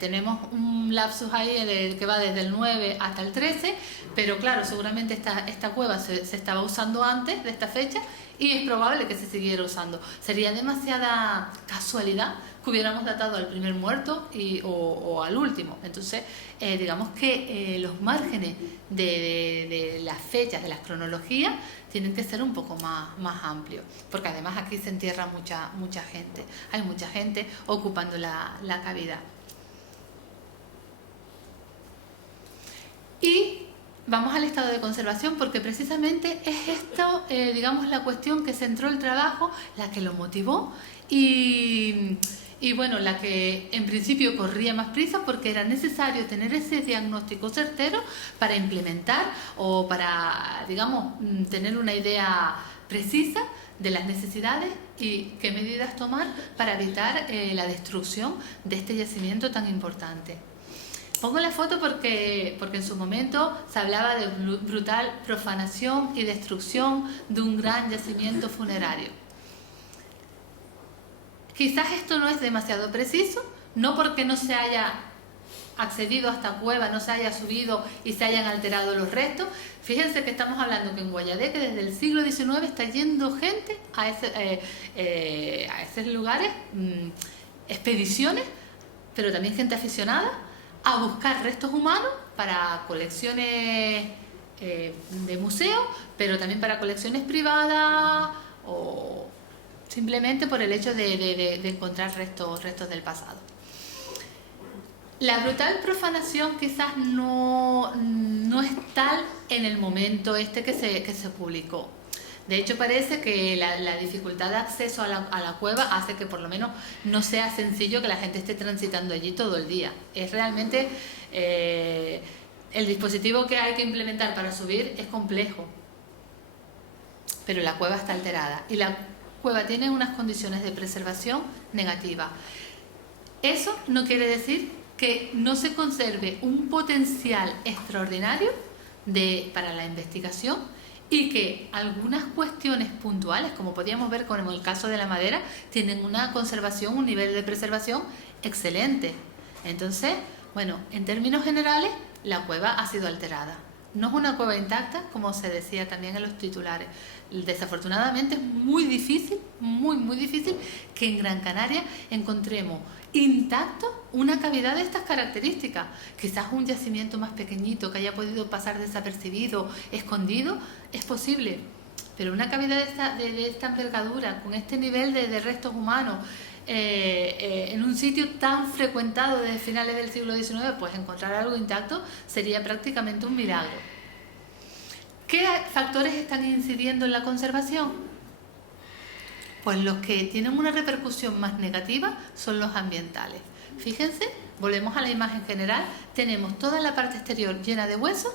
tenemos un lapsus ahí que va desde el 9 hasta el 13, pero claro, seguramente esta cueva se estaba usando antes de esta fecha y es probable que se siguiera usando. Sería demasiada casualidad que hubiéramos datado al primer muerto o al último. Entonces, digamos que los márgenes de las fechas, de las cronologías, tienen que ser un poco más amplios, porque además aquí se entierra mucha gente. Hay mucha gente ocupando la cavidad. Y vamos al estado de conservación, porque precisamente es esto, digamos, la cuestión que centró el trabajo, la que lo motivó y bueno, la que en principio corría más prisa, porque era necesario tener ese diagnóstico certero para implementar o para, digamos, tener una idea precisa de las necesidades y qué medidas tomar para evitar la destrucción de este yacimiento tan importante. Pongo la foto porque en su momento se hablaba de brutal profanación y destrucción de un gran yacimiento funerario. Quizás esto no es demasiado preciso, no porque no se haya accedido a esta cueva, no se haya subido y se hayan alterado los restos. Fíjense que estamos hablando que en Guayadeque desde el siglo XIX está yendo gente a esos lugares, expediciones, pero también gente aficionada, a buscar restos humanos para colecciones de museo, pero también para colecciones privadas o simplemente por el hecho de encontrar restos del pasado. La brutal profanación quizás no es tal en el momento que se publicó. De hecho, parece que la dificultad de acceso a la cueva hace que por lo menos no sea sencillo que la gente esté transitando allí todo el día. Es realmente el dispositivo que hay que implementar para subir es complejo, pero la cueva está alterada y la cueva tiene unas condiciones de preservación negativas. Eso no quiere decir que no se conserve un potencial extraordinario para la investigación, y que algunas cuestiones puntuales, como podíamos ver con el caso de la madera, tienen una conservación, un nivel de preservación excelente. Entonces, bueno, en términos generales, la cueva ha sido alterada. No es una cueva intacta, como se decía también en los titulares. Desafortunadamente es muy difícil, muy difícil que en Gran Canaria encontremos intacto una cavidad de estas características. Quizás un yacimiento más pequeñito que haya podido pasar desapercibido, escondido, es posible, pero una cavidad de esta envergadura, con este nivel de restos humanos, en un sitio tan frecuentado desde finales del siglo XIX, pues encontrar algo intacto sería prácticamente un milagro. ¿Qué factores están incidiendo en la conservación? Pues los que tienen una repercusión más negativa son los ambientales. Fíjense, volvemos a la imagen general, tenemos toda la parte exterior llena de huesos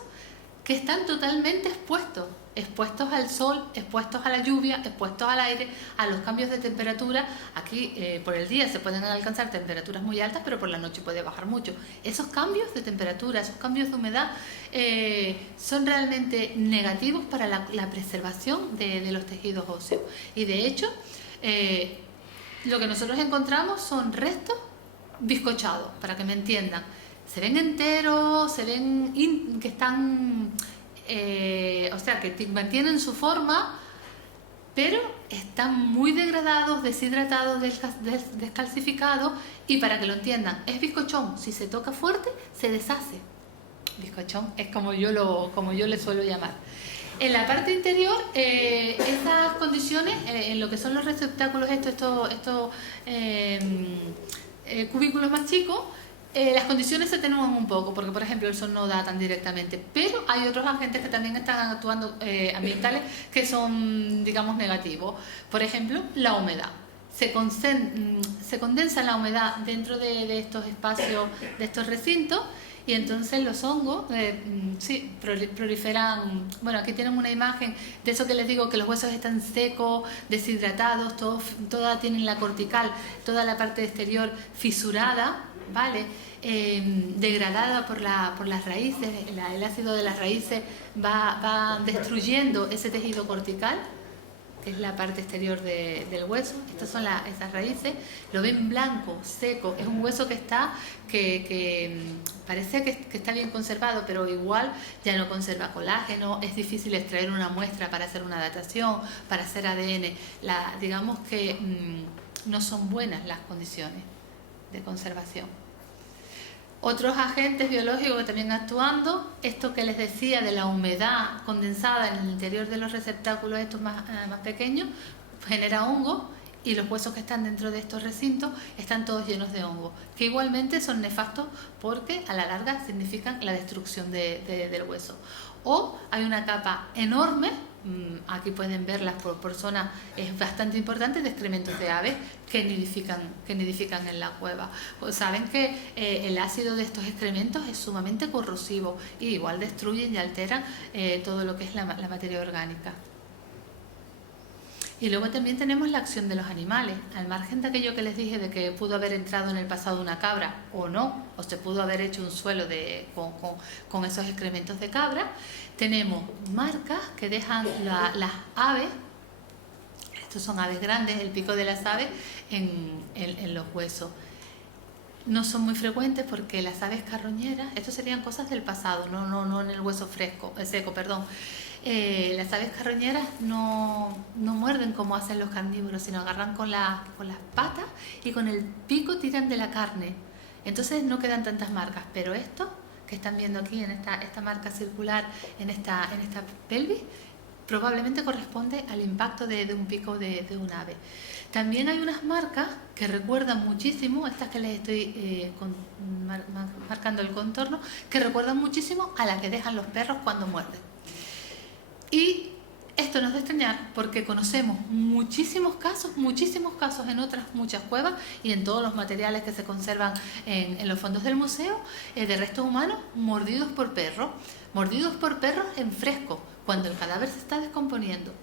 que están totalmente expuestos al sol, expuestos a la lluvia, expuestos al aire, a los cambios de temperatura. Aquí por el día se pueden alcanzar temperaturas muy altas, pero por la noche puede bajar mucho. Esos cambios de temperatura, esos cambios de humedad son realmente negativos para la preservación de los tejidos óseos. Y de hecho, lo que nosotros encontramos son restos bizcochados, para que me entiendan. Se ven enteros, se ven que están, o sea, que mantienen su forma, pero están muy degradados, deshidratados, descalcificados. Y para que lo entiendan, es bizcochón. Si se toca fuerte, se deshace. Bizcochón es como yo le suelo llamar. En la parte interior, estas condiciones, en lo que son los receptáculos, estos cubículos más chicos, las condiciones se atenúan un poco, porque por ejemplo el sol no da tan directamente, pero hay otros agentes que también están actuando ambientales que son, digamos, negativos. Por ejemplo, la humedad. Se condensa la humedad dentro de estos espacios, de estos recintos, y entonces los hongos proliferan. Bueno, aquí tienen una imagen de eso que les digo, que los huesos están secos, deshidratados, toda tienen la cortical, toda la parte exterior fisurada, ¿vale? Degradada por las raíces. El ácido de las raíces va destruyendo ese tejido cortical, que es la parte exterior del hueso. Estas son esas raíces. Lo ven blanco, seco. Es un hueso que parece que está bien conservado, pero igual ya no conserva colágeno. Es difícil extraer una muestra para hacer una datación, para hacer ADN. Digamos que no son buenas las condiciones de conservación. Otros agentes biológicos que también actuando, esto que les decía de la humedad condensada en el interior de los receptáculos estos más pequeños, genera hongo, y los huesos que están dentro de estos recintos están todos llenos de hongo, que igualmente son nefastos porque a la larga significan la destrucción del hueso. O hay una capa enorme, aquí pueden verlas por zonas, es bastante importante, de excrementos de aves que nidifican en la cueva. Pues saben que el ácido de estos excrementos es sumamente corrosivo y igual destruyen y alteran todo lo que es la materia orgánica. Y luego también tenemos la acción de los animales. Al margen de aquello que les dije de que pudo haber entrado en el pasado una cabra o no, o se pudo haber hecho un suelo con esos excrementos de cabra, tenemos marcas que dejan las aves. Estos son aves grandes, el pico de las aves en los huesos. No son muy frecuentes porque las aves carroñeras, esto serían cosas del pasado, no en el hueso seco, perdón. Las aves carroñeras no muerden como hacen los carnívoros, sino agarran con las patas y con el pico tiran de la carne. Entonces no quedan tantas marcas, pero esto que están viendo aquí, en esta marca circular, en esta pelvis, probablemente corresponde al impacto de un pico de un ave. También hay unas marcas que recuerdan muchísimo, estas que les estoy marcando el contorno, que recuerdan muchísimo a las que dejan los perros cuando muerden. Y esto no es de extrañar porque conocemos muchísimos casos en otras muchas cuevas y en todos los materiales que se conservan en los fondos del museo, de restos humanos mordidos por perros en fresco, cuando el cadáver se está descomponiendo.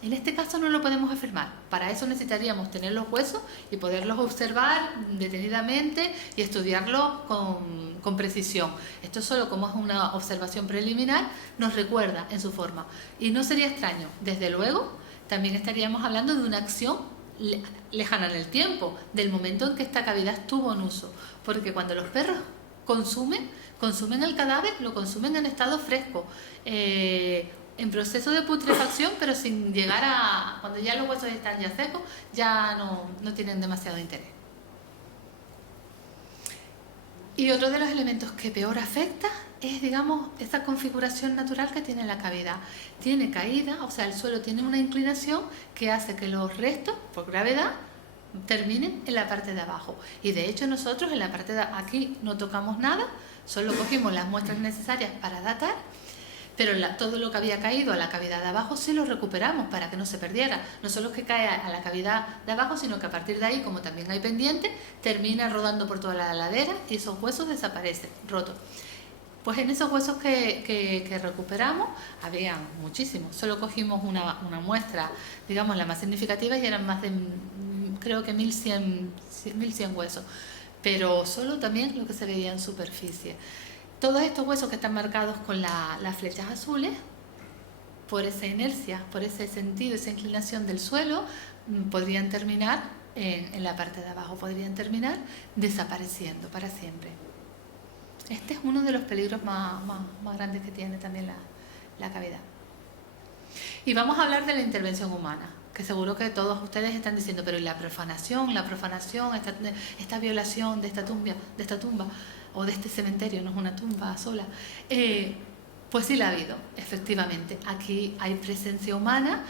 En este caso no lo podemos afirmar. Para eso necesitaríamos tener los huesos y poderlos observar detenidamente y estudiarlos con precisión. Esto solo como es una observación preliminar nos recuerda en su forma. Y no sería extraño. Desde luego, también estaríamos hablando de una acción lejana en el tiempo, del momento en que esta cavidad estuvo en uso. Porque cuando los perros consumen el cadáver, lo consumen en estado fresco. En proceso de putrefacción, pero sin llegar a... Cuando ya los huesos están ya secos, ya no tienen demasiado interés. Y otro de los elementos que peor afecta es, digamos, esta configuración natural que tiene la cavidad. Tiene caída, o sea, el suelo tiene una inclinación que hace que los restos, por gravedad, terminen en la parte de abajo. Y de hecho nosotros en la parte de aquí no tocamos nada, solo cogimos las muestras necesarias para datar. pero todo lo que había caído a la cavidad de abajo sí lo recuperamos para que no se perdiera. No solo es que cae a la cavidad de abajo, sino que a partir de ahí, como también hay pendiente, termina rodando por toda la ladera y esos huesos desaparecen, rotos. Pues en esos huesos que recuperamos, había muchísimos. Solo cogimos una muestra, digamos, la más significativa, y eran más de, creo que 1100 huesos. Pero solo también lo que se veía en superficie. Todos estos huesos que están marcados con las flechas azules, por esa inercia, por ese sentido, esa inclinación del suelo, podrían terminar en la parte de abajo, podrían terminar desapareciendo para siempre. Este es uno de los peligros más grandes que tiene también la cavidad. Y vamos a hablar de la intervención humana, que seguro que todos ustedes están diciendo, pero ¿y la profanación, esta violación de esta tumba, o de este cementerio, no es una tumba sola? Pues sí la ha habido, efectivamente. Aquí hay presencia humana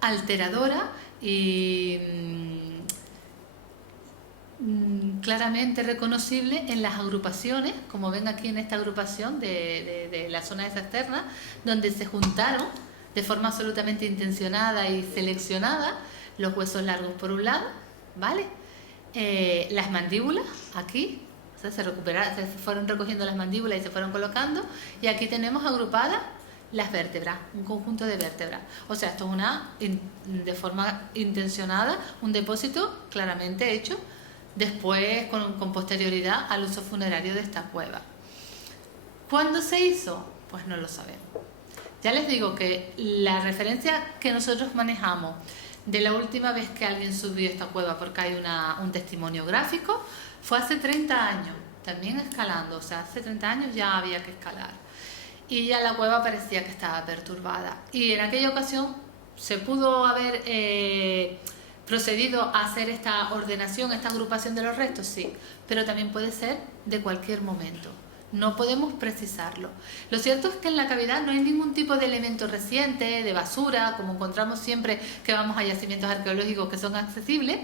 alteradora y claramente reconocible en las agrupaciones, como ven aquí en esta agrupación de la zona esa externa, donde se juntaron de forma absolutamente intencionada y seleccionada los huesos largos por un lado, ¿vale? Las mandíbulas, aquí, o sea, se fueron recogiendo las mandíbulas y se fueron colocando, y aquí tenemos agrupadas las vértebras, un conjunto de vértebras. O sea, esto es de forma intencionada, un depósito claramente hecho después con posterioridad al uso funerario de esta cueva. ¿Cuándo se hizo? Pues no lo sabemos. Ya les digo que la referencia que nosotros manejamos de la última vez que alguien subió esta cueva, porque hay un testimonio gráfico, fue hace 30 años, también escalando, o sea, hace 30 años ya había que escalar. Y ya la cueva parecía que estaba perturbada. Y en aquella ocasión se pudo haber procedido a hacer esta ordenación, esta agrupación de los restos, sí, pero también puede ser de cualquier momento. No podemos precisarlo. Lo cierto es que en la cavidad no hay ningún tipo de elemento reciente, de basura, como encontramos siempre que vamos a yacimientos arqueológicos que son accesibles.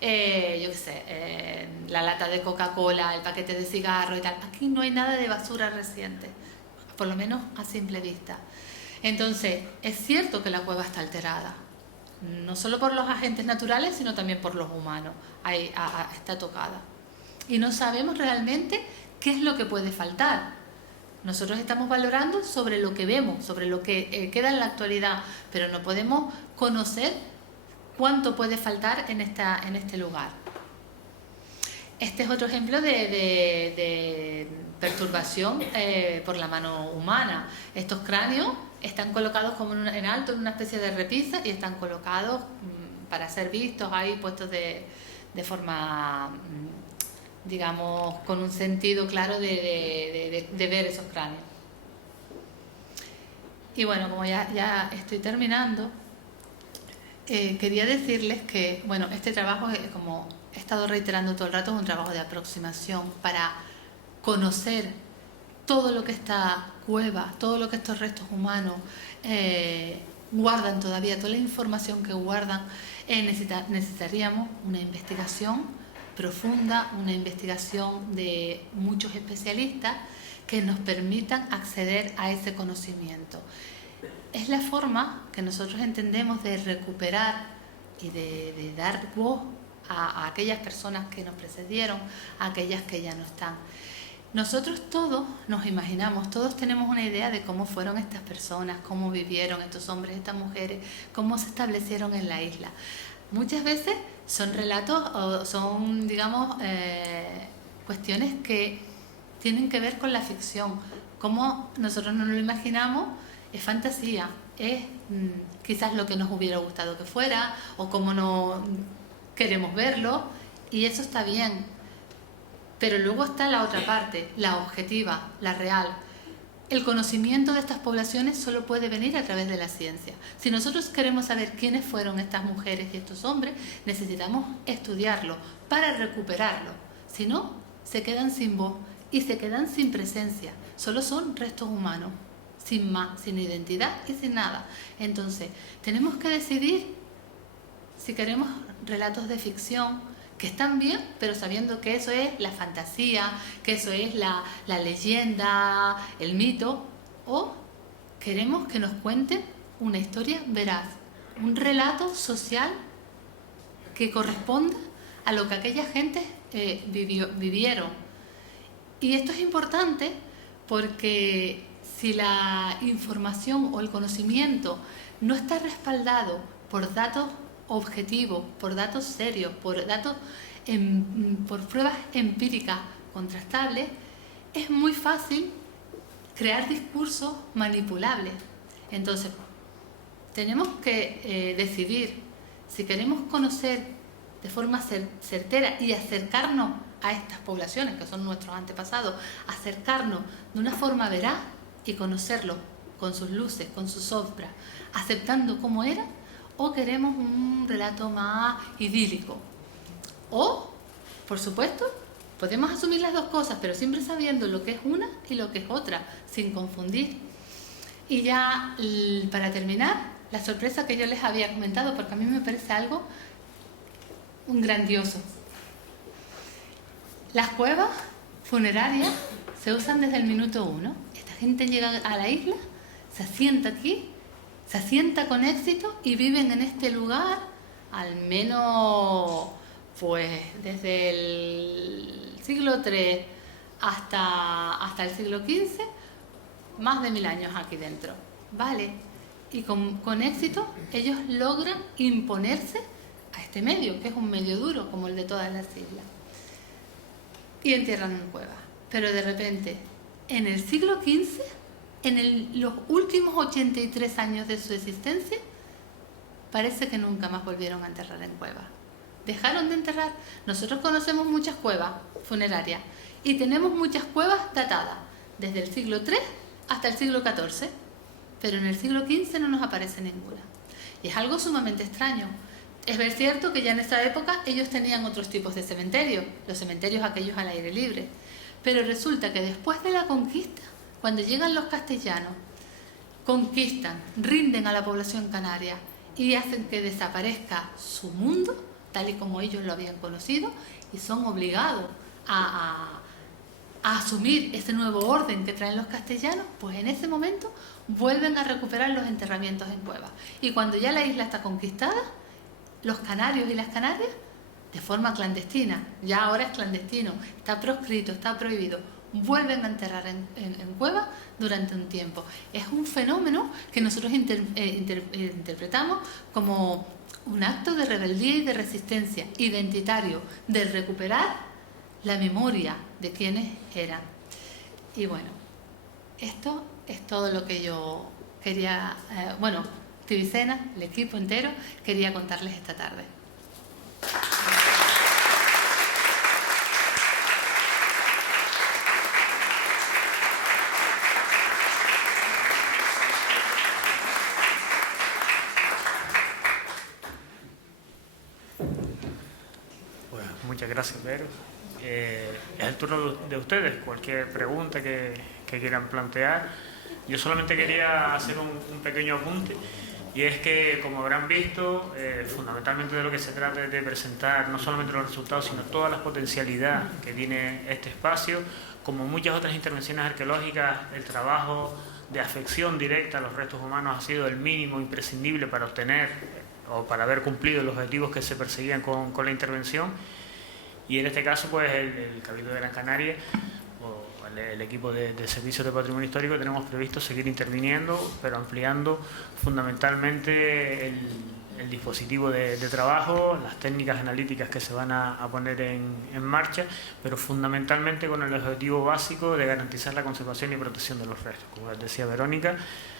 Yo qué sé, la lata de Coca-Cola, el paquete de cigarros y tal. Aquí no hay nada de basura reciente, por lo menos a simple vista. Entonces, es cierto que la cueva está alterada, no solo por los agentes naturales, sino también por los humanos. Está tocada. Y no sabemos realmente qué es lo que puede faltar. Nosotros estamos valorando sobre lo que vemos, sobre lo que queda en la actualidad, pero no podemos conocer cuánto puede faltar en este lugar. Este es otro ejemplo de perturbación por la mano humana. Estos cráneos están colocados como en alto, en una especie de repisa, y están colocados para ser vistos ahí, puestos de forma, digamos, con un sentido claro de ver esos cráneos. Y bueno, como ya estoy terminando, quería decirles que, bueno, este trabajo, como he estado reiterando todo el rato, es un trabajo de aproximación para conocer todo lo que esta cueva, todo lo que estos restos humanos guardan todavía, toda la información que guardan. Necesitaríamos una investigación profunda, una investigación de muchos especialistas que nos permitan acceder a ese conocimiento. Es la forma que nosotros entendemos de recuperar y de dar voz a aquellas personas que nos precedieron, a aquellas que ya no están. Nosotros todos nos imaginamos, todos tenemos una idea de cómo fueron estas personas, cómo vivieron estos hombres, estas mujeres, cómo se establecieron en la isla. Muchas veces son relatos o son, digamos, cuestiones que tienen que ver con la ficción. Como nosotros no lo imaginamos, es fantasía, es quizás lo que nos hubiera gustado que fuera, o cómo no queremos verlo, y eso está bien. Pero luego está la otra parte, la objetiva, la real. El conocimiento de estas poblaciones solo puede venir a través de la ciencia. Si nosotros queremos saber quiénes fueron estas mujeres y estos hombres, necesitamos estudiarlo para recuperarlo. Si no, se quedan sin voz y se quedan sin presencia. Solo son restos humanos, sin más, sin identidad y sin nada. Entonces, tenemos que decidir si queremos relatos de ficción, que están bien, pero sabiendo que eso es la fantasía, que eso es la leyenda, el mito, o queremos que nos cuenten una historia veraz, un relato social que corresponda a lo que aquella gente vivieron. Y esto es importante porque si la información o el conocimiento no está respaldado por datos objetivos, por datos serios, por pruebas empíricas contrastables, es muy fácil crear discursos manipulables. Entonces, tenemos que decidir si queremos conocer de forma certera y acercarnos a estas poblaciones, que son nuestros antepasados, acercarnos de una forma veraz y conocerlos con sus luces, con sus sombras, aceptando cómo era, o queremos un relato más idílico. O, por supuesto, podemos asumir las dos cosas, pero siempre sabiendo lo que es una y lo que es otra, sin confundir. Y ya, para terminar, la sorpresa que yo les había comentado, porque a mí me parece algo grandioso. Las cuevas funerarias se usan desde el minuto 1. Esta gente llega a la isla, se asienta aquí, se asienta con éxito y viven en este lugar al menos pues desde el siglo III hasta el siglo XV, más de 1000 años aquí dentro, ¿vale? Y con éxito ellos logran imponerse a este medio, que es un medio duro, como el de todas las islas, y entierran en cuevas. Pero de repente, en el siglo XV, los últimos 83 años de su existencia, parece que nunca más volvieron a enterrar en cuevas. Dejaron de enterrar. Nosotros conocemos muchas cuevas funerarias y tenemos muchas cuevas datadas, desde el siglo III hasta el siglo XIV, pero en el siglo XV no nos aparece ninguna. Y es algo sumamente extraño. Es ver cierto que ya en esa época ellos tenían otros tipos de cementerios, los cementerios aquellos al aire libre. Pero resulta que después de la conquista, cuando llegan los castellanos, conquistan, rinden a la población canaria y hacen que desaparezca su mundo, tal y como ellos lo habían conocido, y son obligados a asumir ese nuevo orden que traen los castellanos, pues en ese momento vuelven a recuperar los enterramientos en cuevas. Y cuando ya la isla está conquistada, los canarios y las canarias, de forma clandestina, ya ahora es clandestino, está proscrito, está prohibido, vuelven a enterrar en cuevas durante un tiempo. Es un fenómeno que nosotros interpretamos como un acto de rebeldía y de resistencia identitario, de recuperar la memoria de quienes eran. Y bueno, esto es todo lo que yo quería, Tibicena, el equipo entero, quería contarles esta tarde. Bueno, muchas gracias, Vero. Es el turno de ustedes. Cualquier pregunta que quieran plantear. Yo solamente quería hacer un pequeño apunte. Y es que, como habrán visto, fundamentalmente de lo que se trata es de presentar no solamente los resultados, sino todas las potencialidades que tiene este espacio. Como muchas otras intervenciones arqueológicas, el trabajo de afección directa a los restos humanos ha sido el mínimo imprescindible para obtener o para haber cumplido los objetivos que se perseguían con la intervención. Y en este caso, pues el Cabildo de Gran Canaria, el equipo de Servicios de Patrimonio Histórico, tenemos previsto seguir interviniendo, pero ampliando fundamentalmente el dispositivo de trabajo, las técnicas analíticas que se van a poner en marcha, pero fundamentalmente con el objetivo básico de garantizar la conservación y protección de los restos. Como les decía Verónica,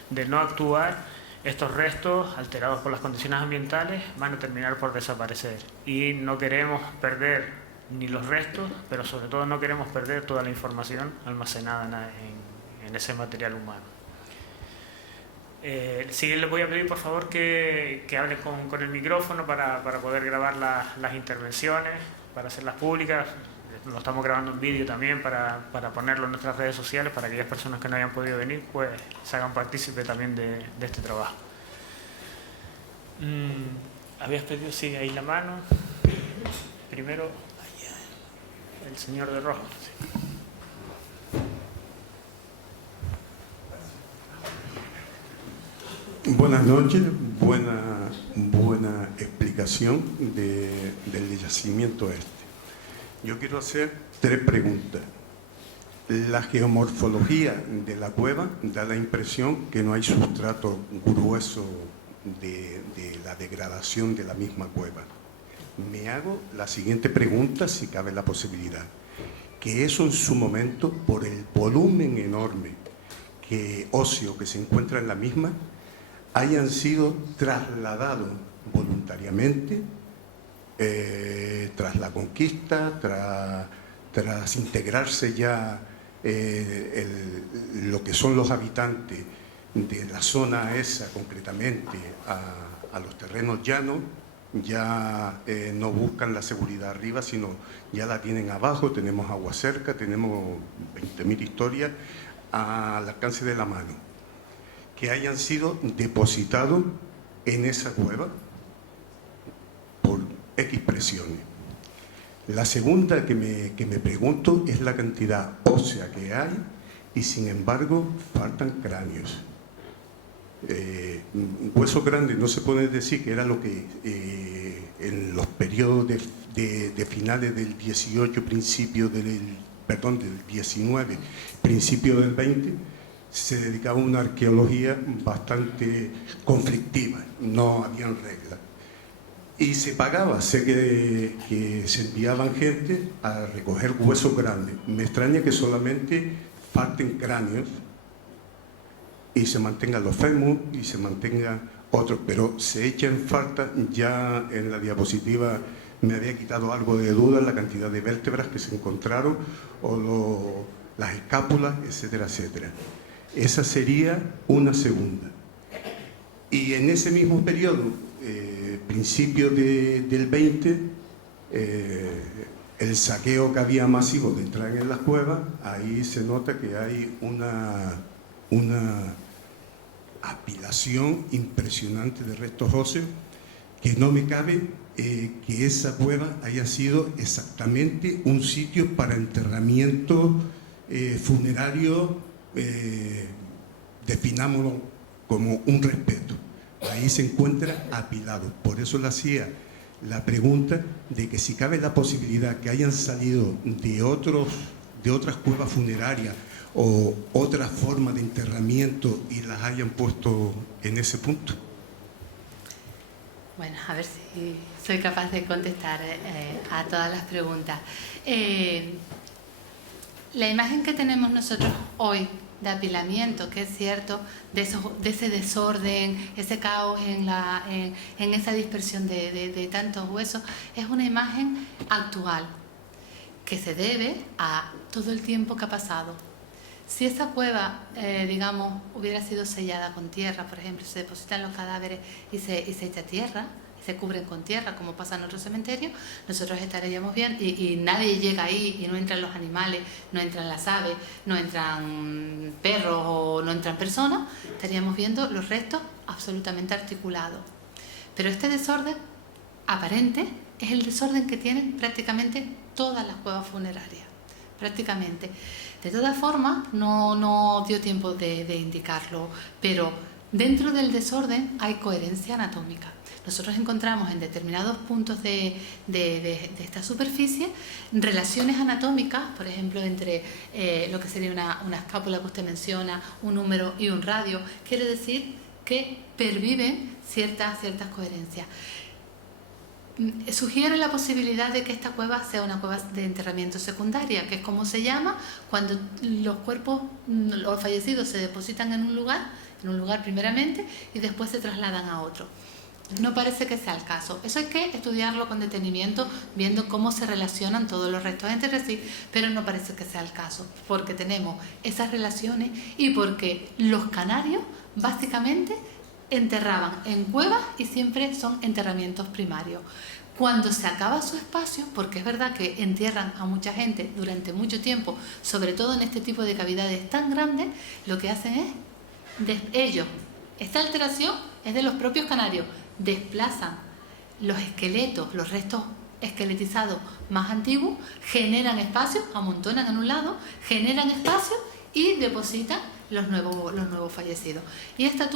de no actuar, estos restos, alterados por las condiciones ambientales, van a terminar por desaparecer. Y no queremos perder ni los restos, pero sobre todo no queremos perder toda la información almacenada en ese material humano. Sí, les voy a pedir por favor que hablen con el micrófono para poder grabar las intervenciones, para hacerlas públicas. Lo estamos grabando en vídeo también para ponerlo en nuestras redes sociales, para que aquellas personas que no hayan podido venir pues se hagan partícipes también de este trabajo. ¿Habías pedido? Sí, ahí la mano. Primero, el señor de rojo. Sí. Buenas noches, buena explicación del yacimiento este. Yo quiero hacer 3 preguntas. La geomorfología de la cueva da la impresión que no hay sustrato grueso de la degradación de la misma cueva. Me hago la siguiente pregunta, si cabe la posibilidad, que eso en su momento, por el volumen enorme óseo que se encuentra en la misma, hayan sido trasladados voluntariamente tras la conquista, tras integrarse ya lo que son los habitantes de la zona esa concretamente a los terrenos llanos. Ya no buscan la seguridad arriba, sino ya la tienen abajo, tenemos agua cerca, tenemos 20.000 historias al alcance de la mano, que hayan sido depositados en esa cueva por X presiones. La segunda que me pregunto es la cantidad ósea que hay y sin embargo faltan cráneos. Huesos grandes no se puede decir que era lo que en los periodos de finales del 18, principio del 19, principio del 20, se dedicaba a una arqueología bastante conflictiva, no habían reglas. Y se pagaba, sé que se enviaban gente a recoger huesos grandes. Me extraña que solamente falten cráneos y se mantengan los fémur y se mantengan otros, pero se echa en falta, ya en la diapositiva me había quitado algo de duda la cantidad de vértebras que se encontraron o las escápulas, etcétera, etcétera. Esa sería una segunda. Y en ese mismo periodo, principio del 20, el saqueo que había masivo de entrar en las cuevas, ahí se nota que hay una apilación impresionante de restos óseos, que no me cabe que esa cueva haya sido exactamente un sitio para enterramiento funerario, definámoslo como un respeto. Ahí se encuentra apilado. Por eso le hacía la pregunta de que si cabe la posibilidad que hayan salido de otras cuevas funerarias o otra forma de enterramiento y las hayan puesto en ese punto. Bueno, a ver si soy capaz de contestar a todas las preguntas. La imagen que tenemos nosotros hoy de apilamiento, que es cierto, de ese desorden, ese caos en esa dispersión de tantos huesos, es una imagen actual que se debe a todo el tiempo que ha pasado. Si esa cueva, digamos, hubiera sido sellada con tierra, por ejemplo, se depositan los cadáveres y se echa tierra, y se cubren con tierra, como pasa en otros cementerios, nosotros estaríamos bien y nadie llega ahí y no entran los animales, no entran las aves, no entran perros o no entran personas, estaríamos viendo los restos absolutamente articulados. Pero este desorden aparente es el desorden que tienen prácticamente todas las cuevas funerarias, prácticamente. De todas formas, no dio tiempo de indicarlo, pero dentro del desorden hay coherencia anatómica. Nosotros encontramos en determinados puntos de esta superficie relaciones anatómicas, por ejemplo, entre lo que sería una escápula que usted menciona, un número y un radio. Quiere decir que perviven ciertas coherencias. Sugiere la posibilidad de que esta cueva sea una cueva de enterramiento secundaria, que es como se llama cuando los cuerpos, los fallecidos, se depositan en un lugar primeramente y después se trasladan a otro. No parece que sea el caso. Eso hay que estudiarlo con detenimiento, viendo cómo se relacionan todos los restos entre sí, pero no parece que sea el caso, porque tenemos esas relaciones y porque los canarios básicamente enterraban en cuevas y siempre son enterramientos primarios. Cuando se acaba su espacio, porque es verdad que entierran a mucha gente durante mucho tiempo, sobre todo en este tipo de cavidades tan grandes, lo que hacen es, esta alteración es de los propios canarios, desplazan los esqueletos, los restos esqueletizados más antiguos, generan espacio, amontonan en un lado, generan espacio y depositan los nuevos fallecidos. Y esta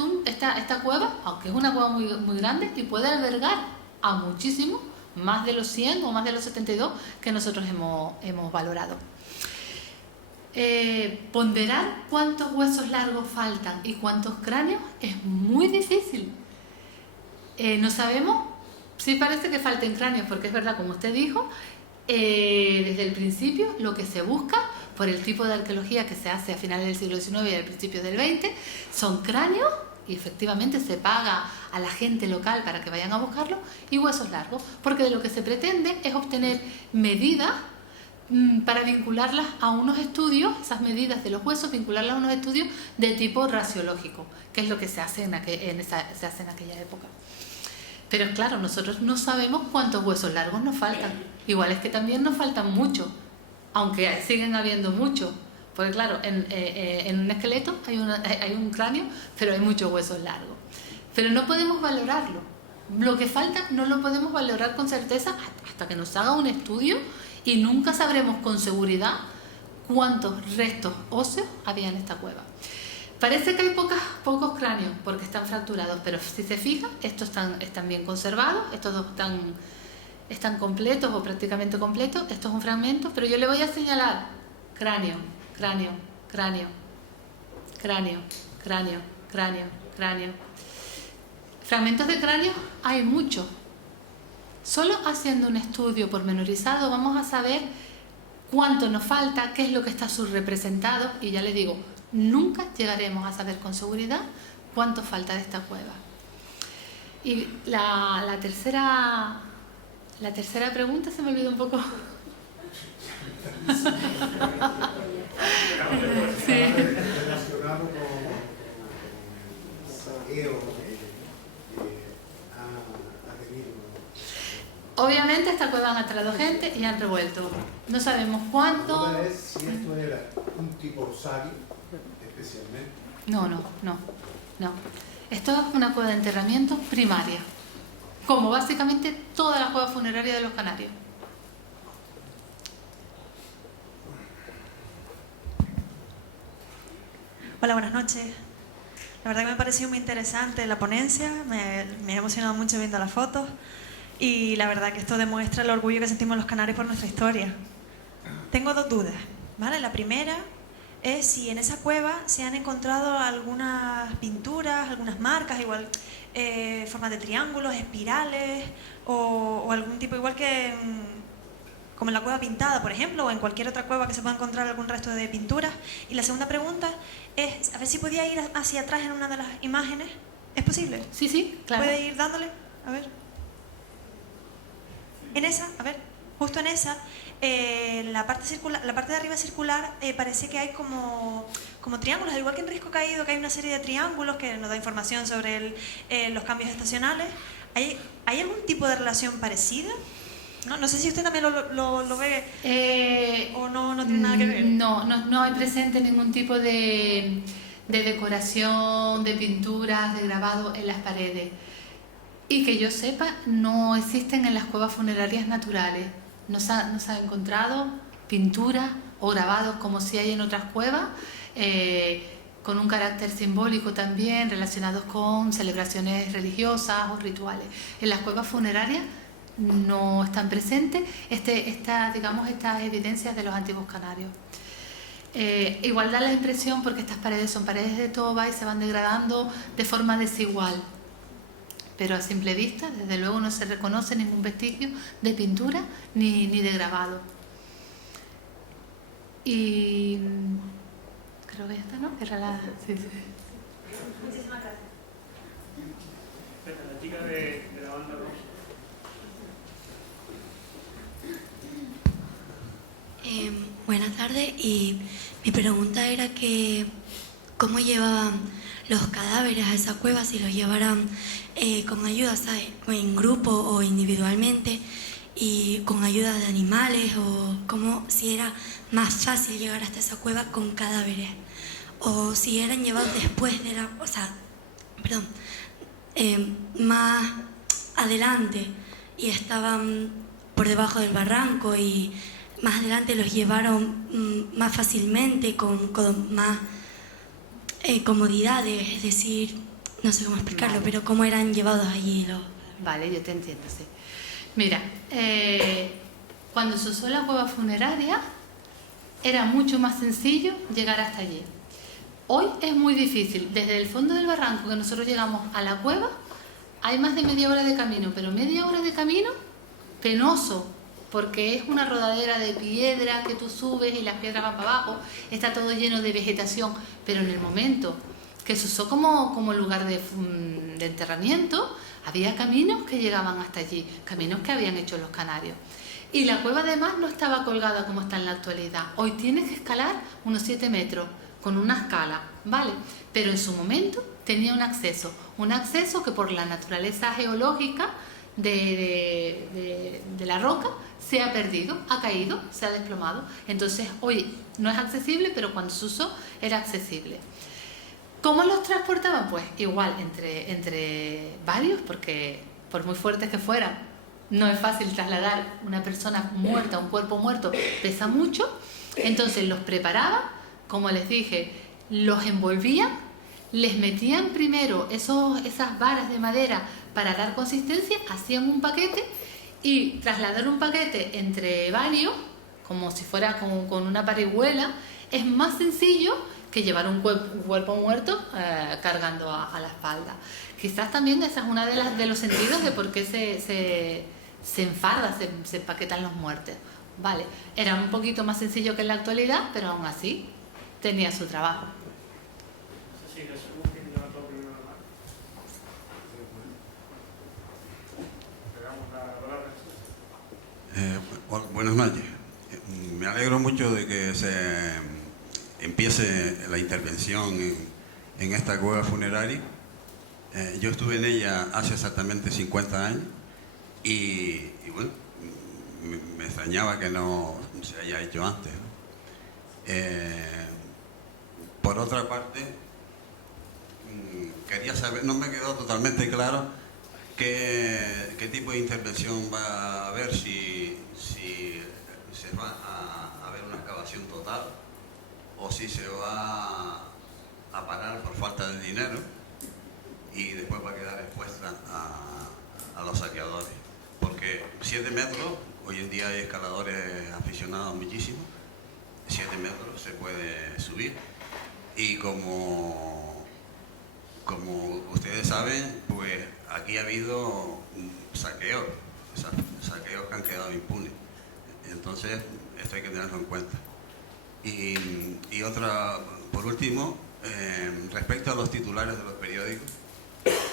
cueva, aunque es una cueva muy, muy grande, y puede albergar a muchísimos, más de los 100 o más de los 72 que nosotros hemos valorado. Ponderar cuántos huesos largos faltan y cuántos cráneos es muy difícil. No sabemos, sí parece que falten cráneos, porque es verdad, como usted dijo, desde el principio lo que se busca, por el tipo de arqueología que se hace a finales del siglo XIX y al principio del XX, son cráneos, y efectivamente se paga a la gente local para que vayan a buscarlo, y huesos largos, porque de lo que se pretende es obtener medidas para vincularlas a unos estudios, esas medidas de los huesos, vincularlas a unos estudios de tipo rasiológico, que es lo que se hace en aquella época. Pero claro, nosotros no sabemos cuántos huesos largos nos faltan. Igual es que también nos faltan muchos, aunque siguen habiendo muchos. Porque claro, en un esqueleto hay un cráneo, pero hay muchos huesos largos. Pero no podemos valorarlo. Lo que falta no lo podemos valorar con certeza hasta que nos haga un estudio, y nunca sabremos con seguridad cuántos restos óseos había en esta cueva. Parece que hay pocos cráneos porque están fracturados, pero si se fija, estos están bien conservados, estos dos están completos o prácticamente completos. Esto es un fragmento, pero yo le voy a señalar cráneo, cráneo, cráneo, cráneo, cráneo, cráneo, cráneo. Fragmentos de cráneo hay muchos. Solo haciendo un estudio pormenorizado vamos a saber cuánto nos falta, qué es lo que está subrepresentado, y ya les digo, nunca llegaremos a saber con seguridad cuánto falta de esta cueva. Y la tercera pregunta se me olvidó un poco. Sí. Relacionado con saqueo. Obviamente a esta cueva han atraído gente y han revuelto. No sabemos cuánto. La duda es si esto era un tipo rosario, especialmente. No. Esto es una cueva de enterramiento primaria, como básicamente todas las cuevas funerarias de los Canarios. Hola, buenas noches. La verdad que me ha parecido muy interesante la ponencia, me ha emocionado mucho viendo las fotos. Y la verdad que esto demuestra el orgullo que sentimos los canarios por nuestra historia. Tengo dos dudas, ¿vale? La primera es si en esa cueva se han encontrado algunas pinturas, algunas marcas, igual formas de triángulos, espirales o algún tipo, igual que como en la cueva pintada, por ejemplo, o en cualquier otra cueva que se pueda encontrar algún resto de pinturas. Y la segunda pregunta es, a ver si podía ir hacia atrás en una de las imágenes. ¿Es posible? Sí, claro. ¿Puede ir dándole? A ver. En esa, a ver, justo en esa, la parte de arriba circular, parece que hay como triángulos, al igual que en Risco Caído, que hay una serie de triángulos que nos da información sobre los cambios estacionales. ¿Hay algún tipo de relación parecida? No sé si usted también lo ve o no tiene nada que ver. No hay presente ningún tipo de decoración, de pinturas, de grabado en las paredes. Y que yo sepa, no existen en las cuevas funerarias naturales. No se ha encontrado pinturas o grabados como si hay en otras cuevas, con un carácter simbólico también, relacionados con celebraciones religiosas o rituales. En las cuevas funerarias no están presentes estas evidencias de los antiguos canarios. Igual da la impresión, porque estas paredes son paredes de toba y se van degradando de forma desigual. Pero a simple vista, desde luego, no se reconoce ningún vestigio de pintura ni de grabado. Y creo que esta, ¿no? Era la... Sí. Muchísimas gracias. La chica de la banda roja. Buenas tardes, y mi pregunta era que ¿cómo llevaban los cadáveres a esa cueva? Si los llevaran con ayuda, ¿sabes? En grupo o individualmente, y con ayuda de animales, o como si era más fácil llegar hasta esa cueva con cadáveres, o si eran llevados después de la... más adelante y estaban por debajo del barranco, y más adelante los llevaron más fácilmente, con más comodidades, es decir, no sé cómo explicarlo, Vale. pero cómo eran llevados allí los... Vale, yo te entiendo, sí. Mira, cuando se usó la cueva funeraria, era mucho más sencillo llegar hasta allí. Hoy es muy difícil. Desde el fondo del barranco que nosotros llegamos a la cueva, hay más de media hora de camino, pero media hora de camino penoso, porque es una rodadera de piedra que tú subes y las piedras van para abajo, está todo lleno de vegetación, pero en el momento que se usó como lugar de enterramiento, había caminos que llegaban hasta allí, caminos que habían hecho los canarios. Y la cueva además no estaba colgada como está en la actualidad. Hoy tienes que escalar unos 7 metros con una escala, ¿vale? Pero en su momento tenía un acceso que por la naturaleza geológica de la roca se ha perdido, ha caído, se ha desplomado. Entonces hoy no es accesible, pero cuando se usó era accesible. ¿Cómo los transportaban? Pues igual entre varios, porque por muy fuertes que fueran, no es fácil trasladar una persona muerta, un cuerpo muerto, pesa mucho. Entonces los preparaban, como les dije, los envolvían, les metían primero esas varas de madera para dar consistencia, hacían un paquete y trasladar un paquete entre varios, como si fuera con una parihuela, es más sencillo que llevar un cuerpo muerto cargando a la espalda. Quizás también esa es una de los sentidos de por qué se enfarda, se empaquetan los muertos. Vale, era un poquito más sencillo que en la actualidad, pero aún así tenía su trabajo. Sí, Jesús, que levantó primero la mano. Le damos la palabra a Jesús. Buenas noches. Me alegro mucho de que se empiece la intervención en esta cueva funeraria. Yo estuve en ella hace exactamente 50 años y bueno, me extrañaba que no se haya hecho antes, ¿no? Por otra parte, quería saber, no me quedó totalmente claro qué tipo de intervención va a haber, si se va a haber una excavación total o si se va a parar por falta de dinero y después va a quedar expuesta a los saqueadores. Porque 7 metros, hoy en día hay escaladores aficionados muchísimos, 7 metros se puede subir y como ustedes saben, pues aquí ha habido saqueos que han quedado impunes. Entonces, esto hay que tenerlo en cuenta. Y otra, por último, respecto a los titulares de los periódicos,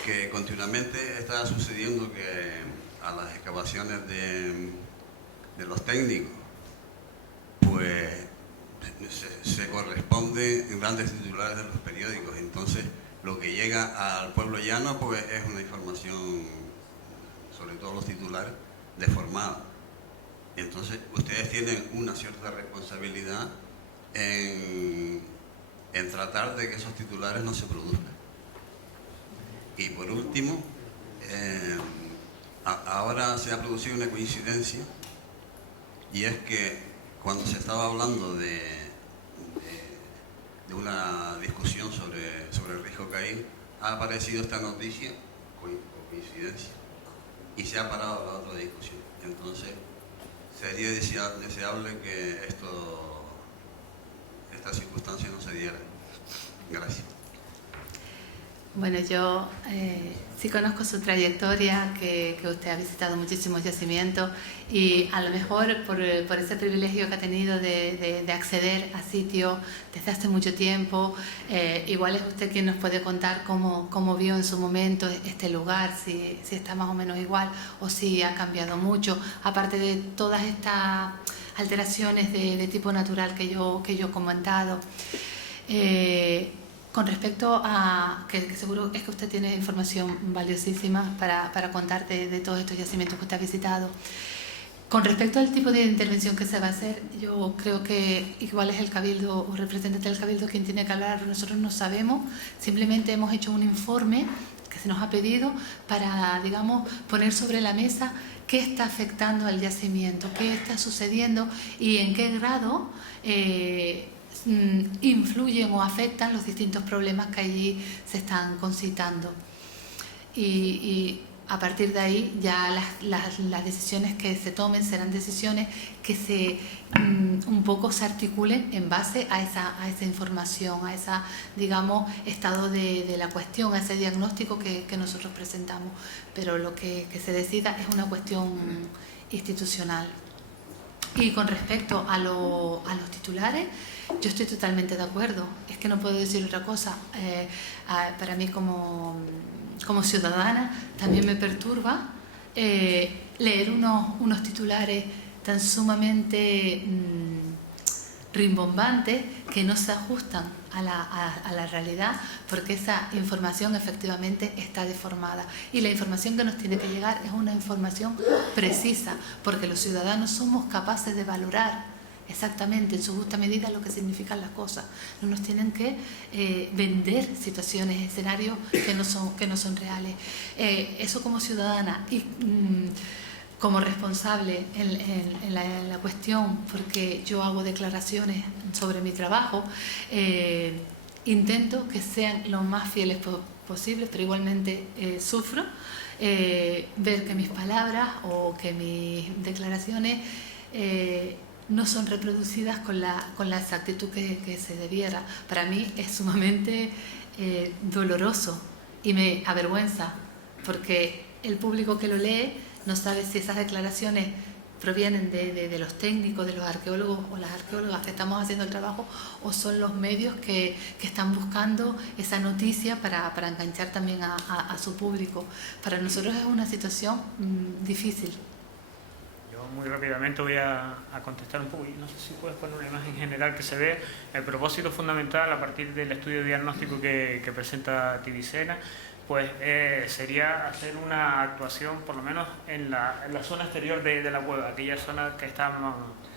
que continuamente está sucediendo que a las excavaciones de los técnicos, pues se corresponden grandes titulares de los periódicos. Entonces, lo que llega al pueblo llano, pues es una información, sobre todo los titulares, deformada. Entonces, ustedes tienen una cierta responsabilidad en tratar de que esos titulares no se produzcan. Y por último, ahora se ha producido una coincidencia, y es que cuando se estaba hablando de una discusión sobre el Risco Caín, ha aparecido esta noticia, coincidencia, y se ha parado la otra discusión. Entonces, sería deseable que esta circunstancia no se diera. Gracias. Bueno, yo sí conozco su trayectoria, que usted ha visitado muchísimos yacimientos y a lo mejor por ese privilegio que ha tenido de acceder a sitios desde hace mucho tiempo, igual es usted quien nos puede contar cómo vio en su momento este lugar, si está más o menos igual o si ha cambiado mucho, aparte de todas estas alteraciones de tipo natural que yo he comentado. Con respecto a, que seguro es que usted tiene información valiosísima para contar de todos estos yacimientos que usted ha visitado. Con respecto al tipo de intervención que se va a hacer, yo creo que igual es el Cabildo o representante del Cabildo quien tiene que hablar. Nosotros no sabemos, simplemente hemos hecho un informe que se nos ha pedido para, digamos, poner sobre la mesa qué está afectando al yacimiento, qué está sucediendo y en qué grado influyen o afectan los distintos problemas que allí se están concitando. Y a partir de ahí ya las decisiones que se tomen serán decisiones que se un poco se articulen en base a esa información, a ese, digamos, estado de la cuestión, a ese diagnóstico que nosotros presentamos. Pero lo que se decida es una cuestión institucional. Y con respecto a los titulares, yo estoy totalmente de acuerdo. Es que no puedo decir otra cosa. Para mí como ciudadana también me perturba leer unos titulares tan sumamente rimbombantes que no se ajustan a la realidad, porque esa información efectivamente está deformada, y la información que nos tiene que llegar es una información precisa, porque los ciudadanos somos capaces de valorar exactamente en su justa medida lo que significan las cosas. No nos tienen que vender situaciones, escenarios que no son reales. Eso como ciudadana y como responsable en la cuestión, porque yo hago declaraciones sobre mi trabajo, intento que sean lo más fieles posibles, pero igualmente sufro ver que mis palabras o que mis declaraciones no son reproducidas con la exactitud que se debiera. Para mí es sumamente doloroso y me avergüenza, porque el público que lo lee no sabe si esas declaraciones provienen de los técnicos, de los arqueólogos o las arqueólogas que estamos haciendo el trabajo, o son los medios que están buscando esa noticia para enganchar también a su público. Para nosotros es una situación difícil. Muy rápidamente voy a contestar un poco, y no sé si puedes poner una imagen general que se ve el propósito fundamental a partir del estudio diagnóstico que presenta Tibicena, pues sería hacer una actuación por lo menos en la zona exterior de la cueva, aquella zona que está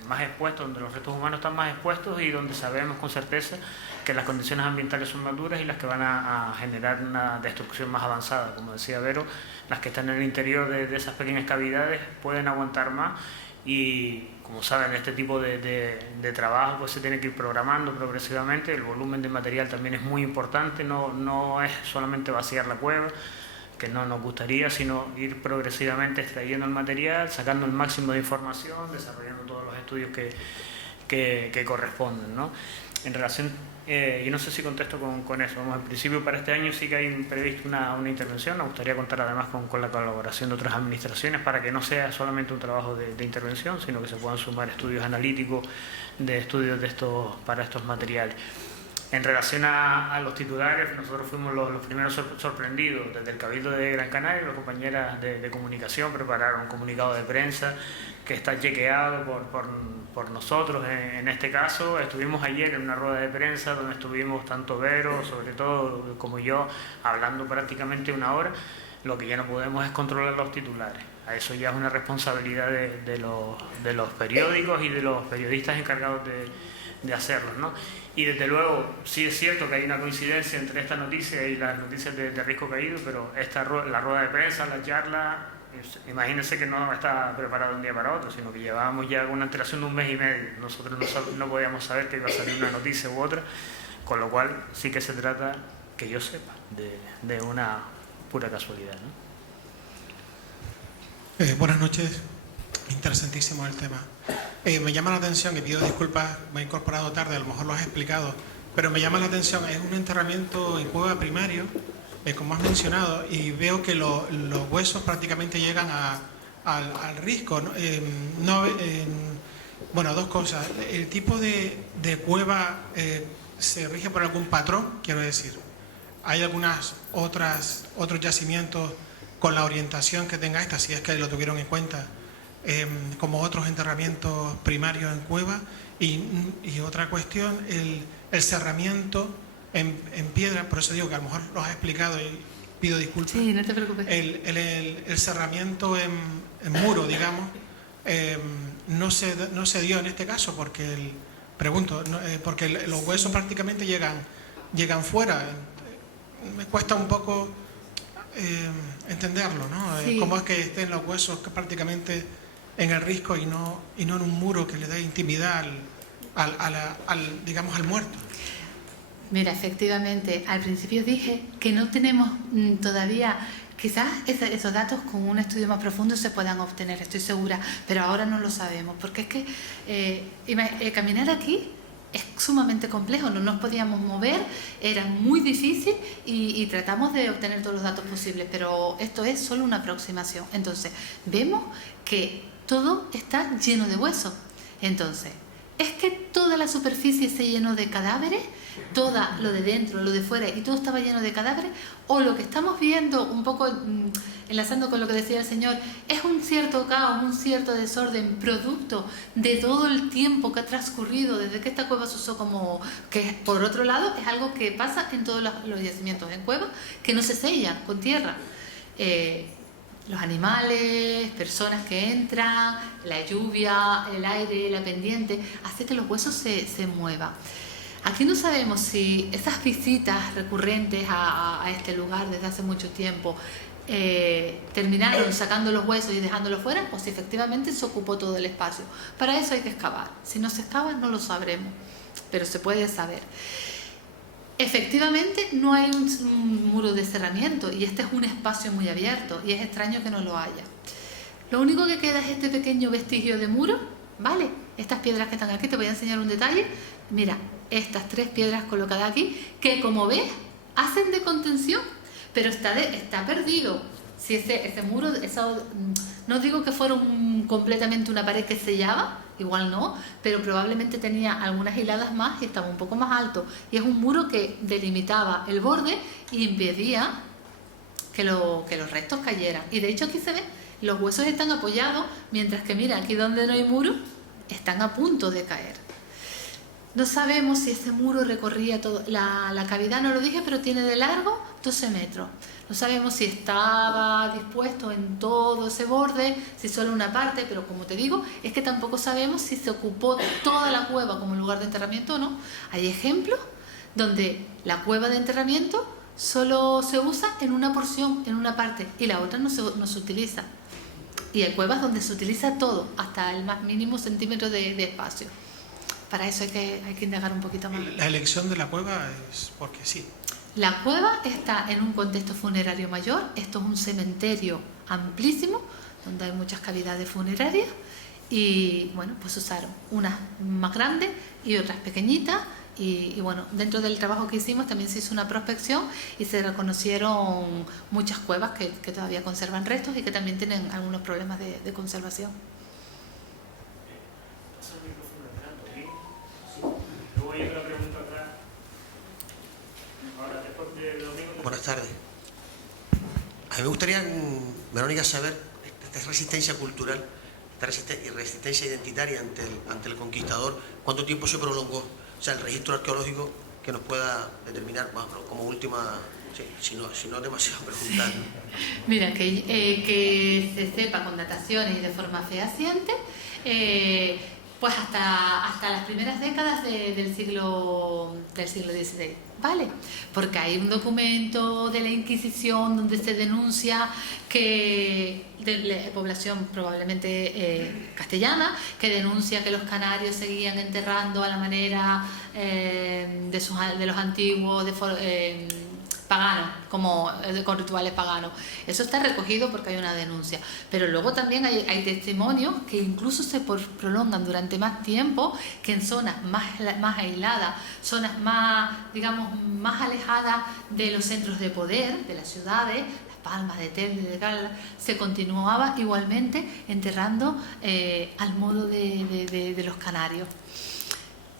más expuesta, donde los restos humanos están más expuestos y donde sabemos con certeza que las condiciones ambientales son más duras y las que van a generar una destrucción más avanzada. Como decía Vero, las que están en el interior de esas pequeñas cavidades pueden aguantar más, y como saben, este tipo de trabajo pues se tiene que ir programando progresivamente. El volumen de material también es muy importante, no es solamente vaciar la cueva, que no nos gustaría, sino ir progresivamente extrayendo el material, sacando el máximo de información, desarrollando todos los estudios que corresponden, ¿no? En relación, yo no sé si contesto con eso. Vamos, en principio para este año sí que hay previsto una intervención. Nos gustaría contar además con la colaboración de otras administraciones para que no sea solamente un trabajo de intervención, sino que se puedan sumar estudios analíticos de estudios para estos materiales. En relación a los titulares, nosotros fuimos los primeros sorprendidos. Desde el Cabildo de Gran Canaria, las compañeras de comunicación prepararon un comunicado de prensa que está chequeado por nosotros. En este caso, estuvimos ayer en una rueda de prensa donde estuvimos tanto Vero, sobre todo, como yo, hablando prácticamente una hora. Lo que ya no podemos es controlar los titulares. A eso ya es una responsabilidad de los periódicos y de los periodistas encargados de hacerlo, ¿no? Y desde luego sí es cierto que hay una coincidencia entre esta noticia y las noticias de Risco Caído, pero la rueda de prensa, la charla, imagínense que no está preparado de un día para otro, sino que llevábamos ya una antelación de un mes y medio. Nosotros no podíamos saber que iba a salir una noticia u otra, con lo cual sí que se trata, que yo sepa, de una pura casualidad, ¿no? Buenas noches, interesantísimo el tema. Me llama la atención, y pido disculpas, me he incorporado tarde, a lo mejor lo has explicado, pero me llama la atención, es un enterramiento en cueva primario, como has mencionado, y veo que los huesos prácticamente llegan al risco, ¿no? Bueno, dos cosas. ¿El tipo de cueva se rige por algún patrón? Quiero decir, ¿hay otros yacimientos con la orientación que tenga esta, si es que lo tuvieron en cuenta, como otros enterramientos primarios en cueva? Y otra cuestión, el cerramiento en piedra, por eso digo que a lo mejor lo has explicado y pido disculpas. Sí, no te preocupes. El cerramiento en muro, digamos, no se dio en este caso porque porque los huesos prácticamente llegan fuera. Me cuesta un poco entenderlo, ¿no? Sí. Cómo es que estén los huesos prácticamente en el risco y no en un muro que le dé intimidad digamos, al muerto. Mira, efectivamente, al principio dije que no tenemos todavía, quizás esos datos con un estudio más profundo se puedan obtener, estoy segura, pero ahora no lo sabemos, porque es que caminar aquí es sumamente complejo, no nos podíamos mover, era muy difícil y tratamos de obtener todos los datos posibles, pero esto es solo una aproximación. Entonces, vemos que todo está lleno de huesos. Entonces, ¿es que toda la superficie se llenó de cadáveres? Toda lo de dentro, lo de fuera y todo estaba lleno de cadáveres, o lo que estamos viendo, un poco enlazando con lo que decía el señor, es un cierto caos, un cierto desorden producto de todo el tiempo que ha transcurrido desde que esta cueva se usó como, que por otro lado es algo que pasa en todos los yacimientos en cuevas, que no se sellan con tierra. Los animales, personas que entran, la lluvia, el aire, la pendiente, hace que los huesos se muevan. Aquí no sabemos si esas visitas recurrentes a este lugar desde hace mucho tiempo terminaron sacando los huesos y dejándolos fuera, o si efectivamente se ocupó todo el espacio. Para eso hay que excavar. Si no se excava no lo sabremos, pero se puede saber. Efectivamente no hay un muro de cerramiento y este es un espacio muy abierto y es extraño que no lo haya. Lo único que queda es este pequeño vestigio de muro, ¿vale? Estas piedras que están aquí, te voy a enseñar un detalle. Mira, estas 3 piedras colocadas aquí, que como ves, hacen de contención, pero está perdido. Si ese muro, no digo que fuera completamente una pared que sellaba, igual no, pero probablemente tenía algunas hiladas más y estaba un poco más alto. Y es un muro que delimitaba el borde y impedía que los restos cayeran. Y de hecho aquí se ve, los huesos están apoyados, mientras que mira, aquí donde no hay muro, están a punto de caer. No sabemos si ese muro recorría todo, la cavidad, no lo dije, pero tiene de largo 12 metros. No sabemos si estaba dispuesto en todo ese borde, si solo una parte, pero como te digo, es que tampoco sabemos si se ocupó toda la cueva como lugar de enterramiento o no. Hay ejemplos donde la cueva de enterramiento solo se usa en una porción, en una parte, y la otra no se utiliza. Y hay cuevas donde se utiliza todo, hasta el más mínimo centímetro de espacio. Para eso hay que indagar un poquito más. La elección de la cueva es porque sí. La cueva está en un contexto funerario mayor. Esto es un cementerio amplísimo, donde hay muchas cavidades funerarias. Y bueno, pues usaron unas más grandes y otras pequeñitas. Y bueno, dentro del trabajo que hicimos también se hizo una prospección y se reconocieron muchas cuevas que todavía conservan restos y que también tienen algunos problemas de conservación. Buenas tardes. A mí me gustaría, Verónica, saber esta resistencia cultural, esta resistencia identitaria ante el conquistador, ¿cuánto tiempo se prolongó? O sea, el registro arqueológico que nos pueda determinar, más como última, si no demasiado preguntar. Mira, que se sepa con dataciones y de forma fehaciente, pues hasta las primeras décadas del siglo XVI, ¿vale? Porque hay un documento de la Inquisición donde se denuncia que, de la población probablemente castellana, que denuncia que los canarios seguían enterrando a la manera de los antiguos paganos, como con rituales paganos. Eso está recogido porque hay una denuncia. Pero luego también hay testimonios que incluso se prolongan durante más tiempo, que en zonas más aisladas, zonas más, digamos, más alejadas de los centros de poder, de las ciudades, Las Palmas, de Telde, de Gala, se continuaba igualmente enterrando al modo de los canarios.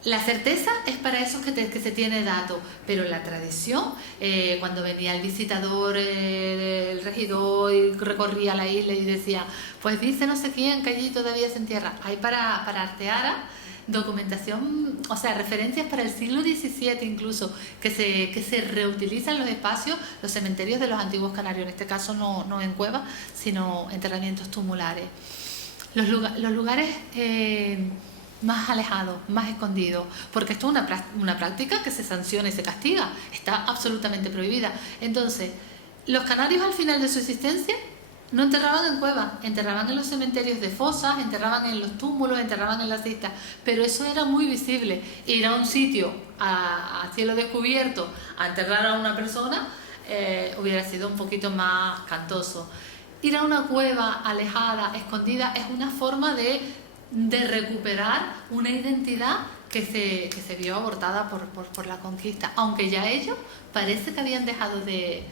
La certeza es para esos que se tiene dato, pero la tradición, cuando venía el visitador, el regidor, y recorría la isla y decía, pues dice no sé quién que allí todavía se entierra. Hay para Arteara documentación, o sea, referencias para el siglo XVII incluso, que se reutilizan los espacios, los cementerios de los antiguos canarios, en este caso no en cuevas, sino enterramientos tumulares. Los lugares más alejados, más escondidos, porque esto es una práctica que se sanciona y se castiga, está absolutamente prohibida. Entonces, los canarios al final de su existencia No enterraban en cuevas, enterraban en los cementerios de fosas, enterraban en los túmulos, enterraban en las cistas, pero eso era muy visible. Ir a un sitio a cielo descubierto a enterrar a una persona hubiera sido un poquito más cantoso. Ir a una cueva alejada, escondida, es una forma de recuperar una identidad que se vio abortada por la conquista, aunque ya ellos parece que habían dejado de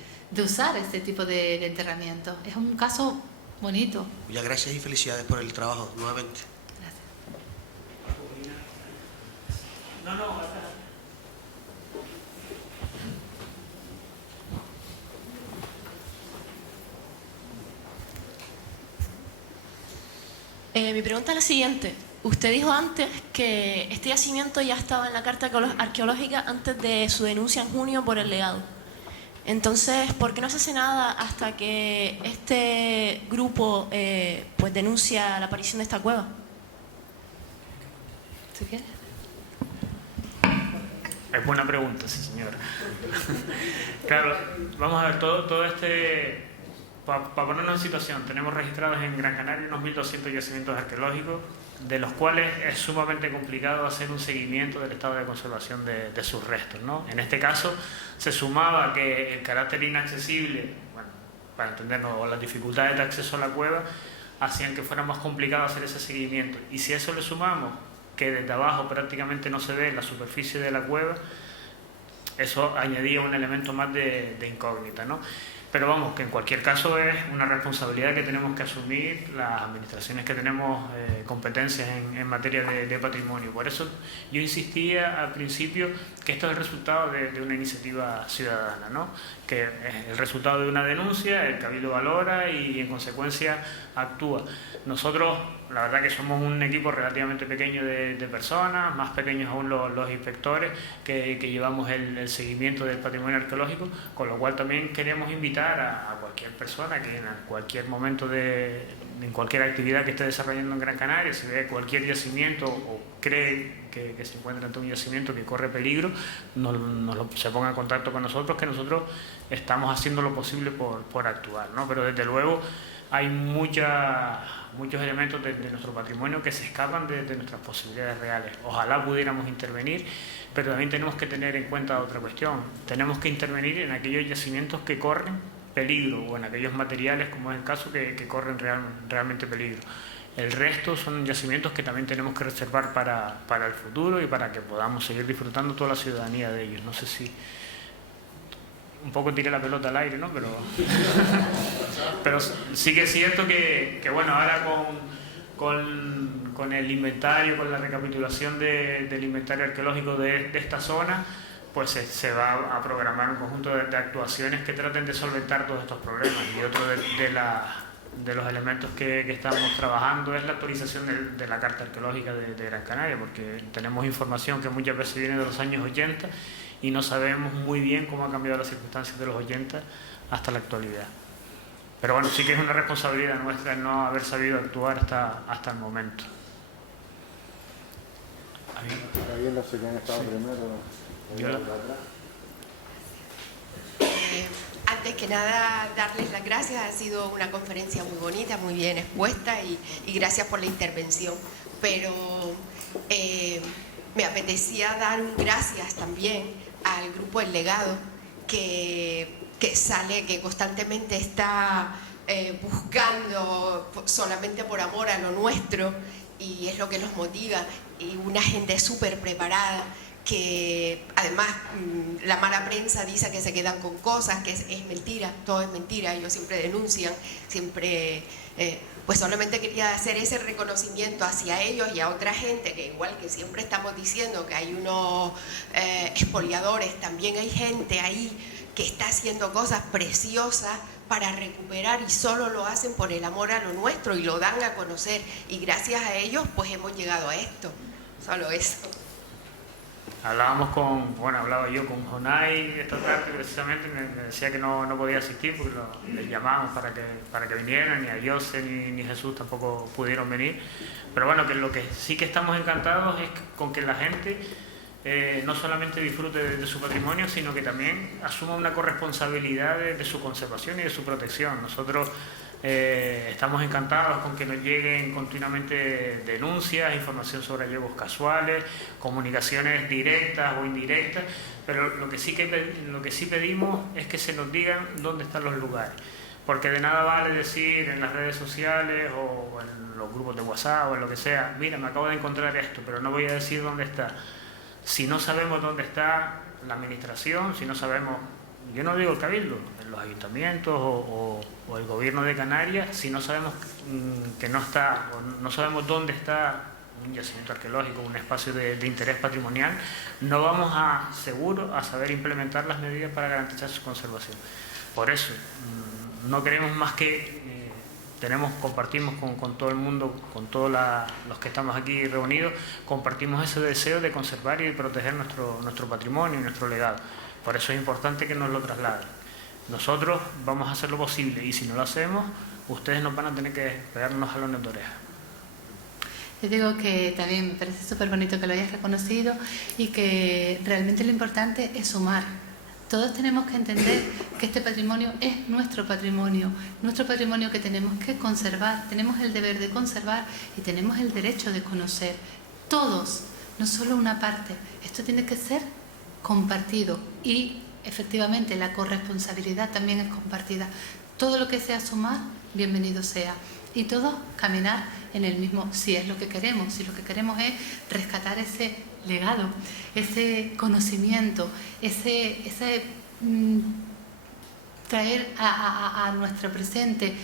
usar este tipo de enterramiento. Es un caso bonito. Muchas gracias y felicidades por el trabajo, nuevamente. Gracias. Mi pregunta es la siguiente. Usted dijo antes que este yacimiento ya estaba en la carta arqueológica antes de su denuncia en junio por el legado. Entonces, ¿por qué no se hace nada hasta que este grupo pues denuncia la aparición de esta cueva? ¿Sí quieres? Es buena pregunta, sí, señora. Claro, vamos a ver, todo este... Para ponernos en situación, tenemos registrados en Gran Canaria unos 1.200 yacimientos arqueológicos, de los cuales es sumamente complicado hacer un seguimiento del estado de conservación de sus restos, ¿no? En este caso, se sumaba que el carácter inaccesible, bueno, para entendernos, o las dificultades de acceso a la cueva, hacían que fuera más complicado hacer ese seguimiento. Y si a eso le sumamos que desde abajo prácticamente no se ve la superficie de la cueva, eso añadía un elemento más de incógnita, ¿no? Pero vamos, que en cualquier caso es una responsabilidad que tenemos que asumir las administraciones que tenemos competencias en materia de patrimonio. Por eso yo insistía al principio que esto es el resultado de una iniciativa ciudadana, ¿no? Que es el resultado de una denuncia, el Cabildo valora y en consecuencia actúa. Nosotros, la verdad que somos un equipo relativamente pequeño de personas, más pequeños aún los inspectores que llevamos el seguimiento del patrimonio arqueológico, con lo cual también queremos invitar a cualquier persona que en cualquier momento en cualquier actividad que esté desarrollando en Gran Canaria, si ve cualquier yacimiento o cree que se encuentra ante un yacimiento que corre peligro, se ponga en contacto con nosotros, que nosotros estamos haciendo lo posible por actuar, ¿no? Pero desde luego hay muchos elementos de nuestro patrimonio que se escapan de nuestras posibilidades reales. Ojalá pudiéramos intervenir, pero también tenemos que tener en cuenta otra cuestión. Tenemos que intervenir en aquellos yacimientos que corren peligro o en aquellos materiales, como es el caso, que corren realmente peligro. El resto son yacimientos que también tenemos que reservar para el futuro y para que podamos seguir disfrutando toda la ciudadanía de ellos. No sé si... un poco tiré la pelota al aire, ¿no? Pero sí que es cierto que bueno, ahora con el inventario, con la recapitulación del inventario arqueológico de esta zona, pues se va a programar un conjunto de actuaciones que traten de solventar todos estos problemas. Y otro de los elementos que estamos trabajando es la actualización de la Carta Arqueológica de Gran Canaria, porque tenemos información que muchas veces viene de los años 80 y no sabemos muy bien cómo han cambiado las circunstancias de los 80 hasta la actualidad. Pero bueno, sí que es una responsabilidad nuestra el no haber sabido actuar hasta el momento. Ahí no sé quién estaba primero. Antes que nada, darles las gracias. Ha sido una conferencia muy bonita, muy bien expuesta y gracias por la intervención. Pero me apetecía dar un gracias también al grupo El Legado, que constantemente está buscando solamente por amor a lo nuestro, y es lo que nos motiva, y una gente súper preparada, que además la mala prensa dice que se quedan con cosas, que es mentira, todo es mentira. Ellos siempre denuncian, siempre... pues solamente quería hacer ese reconocimiento hacia ellos y a otra gente, que igual que siempre estamos diciendo que hay unos expoliadores, también hay gente ahí que está haciendo cosas preciosas para recuperar, y solo lo hacen por el amor a lo nuestro y lo dan a conocer, y gracias a ellos pues hemos llegado a esto. Solo eso. Hablaba yo con Jonay esta tarde, precisamente me decía que no podía asistir porque les llamamos para que vinieran, ni a Jose ni Jesús tampoco pudieron venir. Pero bueno, que lo que sí que estamos encantados es con que la gente no solamente disfrute de su patrimonio, sino que también asuma una corresponsabilidad de su conservación y de su protección. Nosotros Estamos encantados con que nos lleguen continuamente denuncias, información sobre hallazgos casuales, comunicaciones directas o indirectas, pero lo que sí pedimos es que se nos digan dónde están los lugares, porque de nada vale decir en las redes sociales o en los grupos de WhatsApp o en lo que sea, mira, me acabo de encontrar esto, pero no voy a decir dónde está. Si no sabemos dónde está la administración, si no sabemos, yo no digo el Cabildo, en los ayuntamientos o el gobierno de Canarias, si no sabemos que no está, o no sabemos dónde está un yacimiento arqueológico, un espacio de interés patrimonial, no vamos seguro a saber implementar las medidas para garantizar su conservación. Por eso, no queremos más que compartimos con todo el mundo, con todos los que estamos aquí reunidos, compartimos ese deseo de conservar y de proteger nuestro patrimonio y nuestro legado. Por eso es importante que nos lo trasladen. Nosotros vamos a hacer lo posible y si no lo hacemos, ustedes nos van a tener que pegarnos jalones de oreja. Yo digo que también me parece súper bonito que lo hayas reconocido y que realmente lo importante es sumar. Todos tenemos que entender que este patrimonio es nuestro patrimonio que tenemos que conservar, tenemos el deber de conservar y tenemos el derecho de conocer. Todos, no solo una parte. Esto tiene que ser compartido y efectivamente la corresponsabilidad también es compartida. Todo lo que sea sumar, bienvenido sea. Y todos caminar en el mismo, si es lo que queremos, si lo que queremos es rescatar ese legado, ese conocimiento, traer a nuestro presente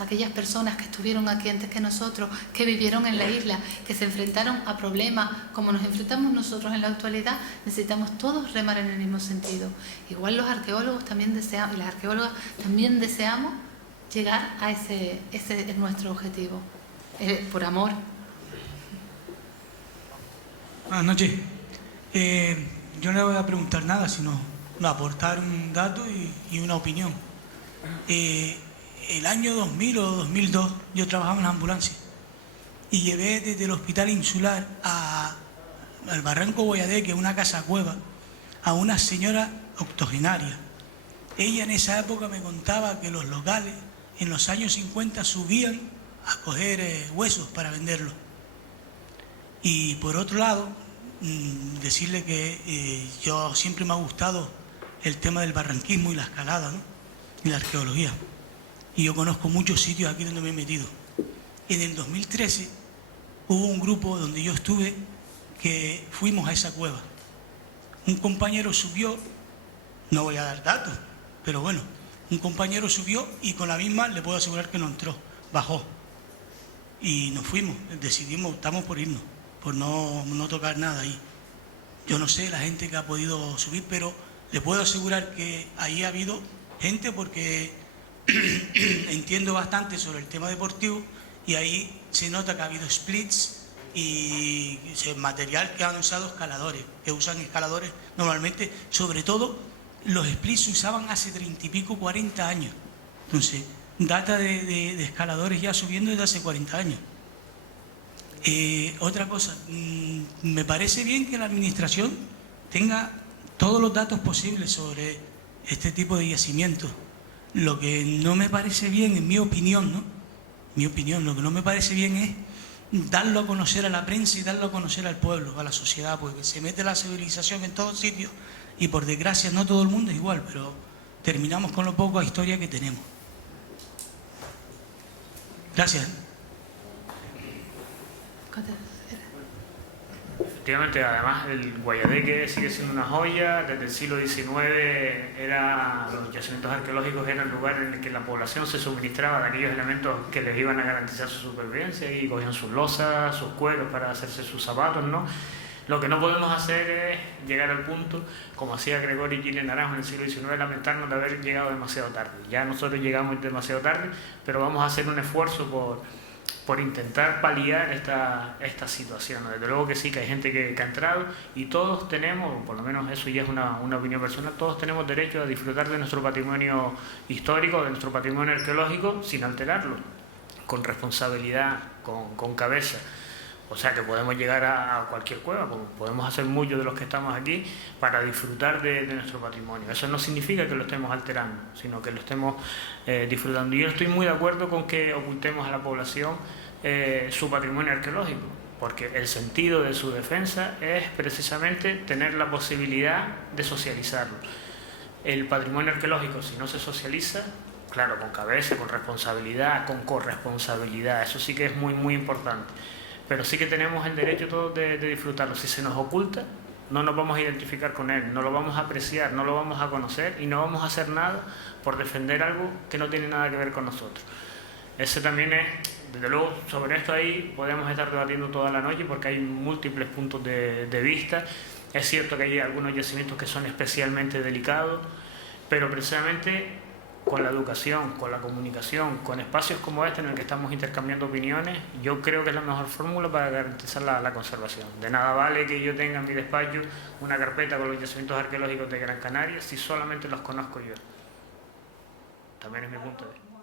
aquellas personas que estuvieron aquí antes que nosotros, que vivieron en la isla, que se enfrentaron a problemas como nos enfrentamos nosotros en la actualidad. Necesitamos todos remar en el mismo sentido. Igual los arqueólogos también deseamos, y las arqueólogas también deseamos llegar a ese es nuestro objetivo, por amor. Buenas noches. Yo no le voy a preguntar nada, sino aportar un dato y una opinión. El año 2000 o 2002 yo trabajaba en la ambulancia y llevé desde el hospital insular al Barranco Boyadé, que es una casa cueva, a una señora octogenaria. Ella en esa época me contaba que los locales en los años 50 subían a coger huesos para venderlos. Y por otro lado, decirle que yo siempre me ha gustado el tema del barranquismo y la escalada, ¿no? Y la arqueología. Y yo conozco muchos sitios aquí donde me he metido. En el 2013 hubo un grupo donde yo estuve que fuimos a esa cueva. Un compañero subió, no voy a dar datos, pero bueno, un compañero subió y con la misma le puedo asegurar que no entró, bajó. Y nos fuimos, decidimos, optamos por irnos, por no tocar nada ahí. Yo no sé la gente que ha podido subir, pero le puedo asegurar que ahí ha habido gente, porque entiendo bastante sobre el tema deportivo y ahí se nota que ha habido splits y material que han usado escaladores, que usan escaladores normalmente, sobre todo los splits se usaban hace 30 y pico, 40 años. Entonces, data de escaladores ya subiendo desde hace 40 años. Otra cosa, me parece bien que la administración tenga todos los datos posibles sobre este tipo de yacimientos. Lo que no me parece bien, en mi opinión, ¿no? Lo que no me parece bien es darlo a conocer a la prensa y darlo a conocer al pueblo, a la sociedad, porque se mete la civilización en todos sitios y por desgracia no todo el mundo es igual, pero terminamos con lo poco de historia que tenemos. Gracias. Efectivamente, además el Guayadeque sigue siendo una joya. Desde el siglo XIX los yacimientos arqueológicos eran el lugar en el que la población se suministraba de aquellos elementos que les iban a garantizar su supervivencia, y cogían sus losas, sus cueros para hacerse sus zapatos, ¿no? Lo que no podemos hacer es llegar al punto, como hacía Gregorio Gil Naranjo en el siglo XIX, lamentarnos de haber llegado demasiado tarde. Ya nosotros llegamos demasiado tarde, pero vamos a hacer un esfuerzo por intentar paliar esta situación. Desde luego que sí, que hay gente que ha entrado y todos tenemos, por lo menos eso ya es una opinión personal, todos tenemos derecho a disfrutar de nuestro patrimonio histórico, de nuestro patrimonio arqueológico, sin alterarlo, con responsabilidad, con cabeza. O sea que podemos llegar a cualquier cueva, podemos hacer muchos de los que estamos aquí para disfrutar de nuestro patrimonio. Eso no significa que lo estemos alterando, sino que lo estemos disfrutando. Y yo estoy muy de acuerdo con que ocultemos a la población su patrimonio arqueológico, porque el sentido de su defensa es precisamente tener la posibilidad de socializarlo. El patrimonio arqueológico, si no se socializa, claro, con cabeza, con responsabilidad, con corresponsabilidad, eso sí que es muy, muy importante. Pero sí que tenemos el derecho todos de disfrutarlo. Si se nos oculta, no nos vamos a identificar con él, no lo vamos a apreciar, no lo vamos a conocer y no vamos a hacer nada por defender algo que no tiene nada que ver con nosotros. Ese también es, desde luego, sobre esto ahí podemos estar debatiendo toda la noche porque hay múltiples puntos de vista. Es cierto que hay algunos yacimientos que son especialmente delicados, pero precisamente con la educación, con la comunicación, con espacios como este en el que estamos intercambiando opiniones, yo creo que es la mejor fórmula para garantizar la conservación. De nada vale que yo tenga en mi despacho una carpeta con los yacimientos arqueológicos de Gran Canaria si solamente los conozco yo. También es mi punto de vista.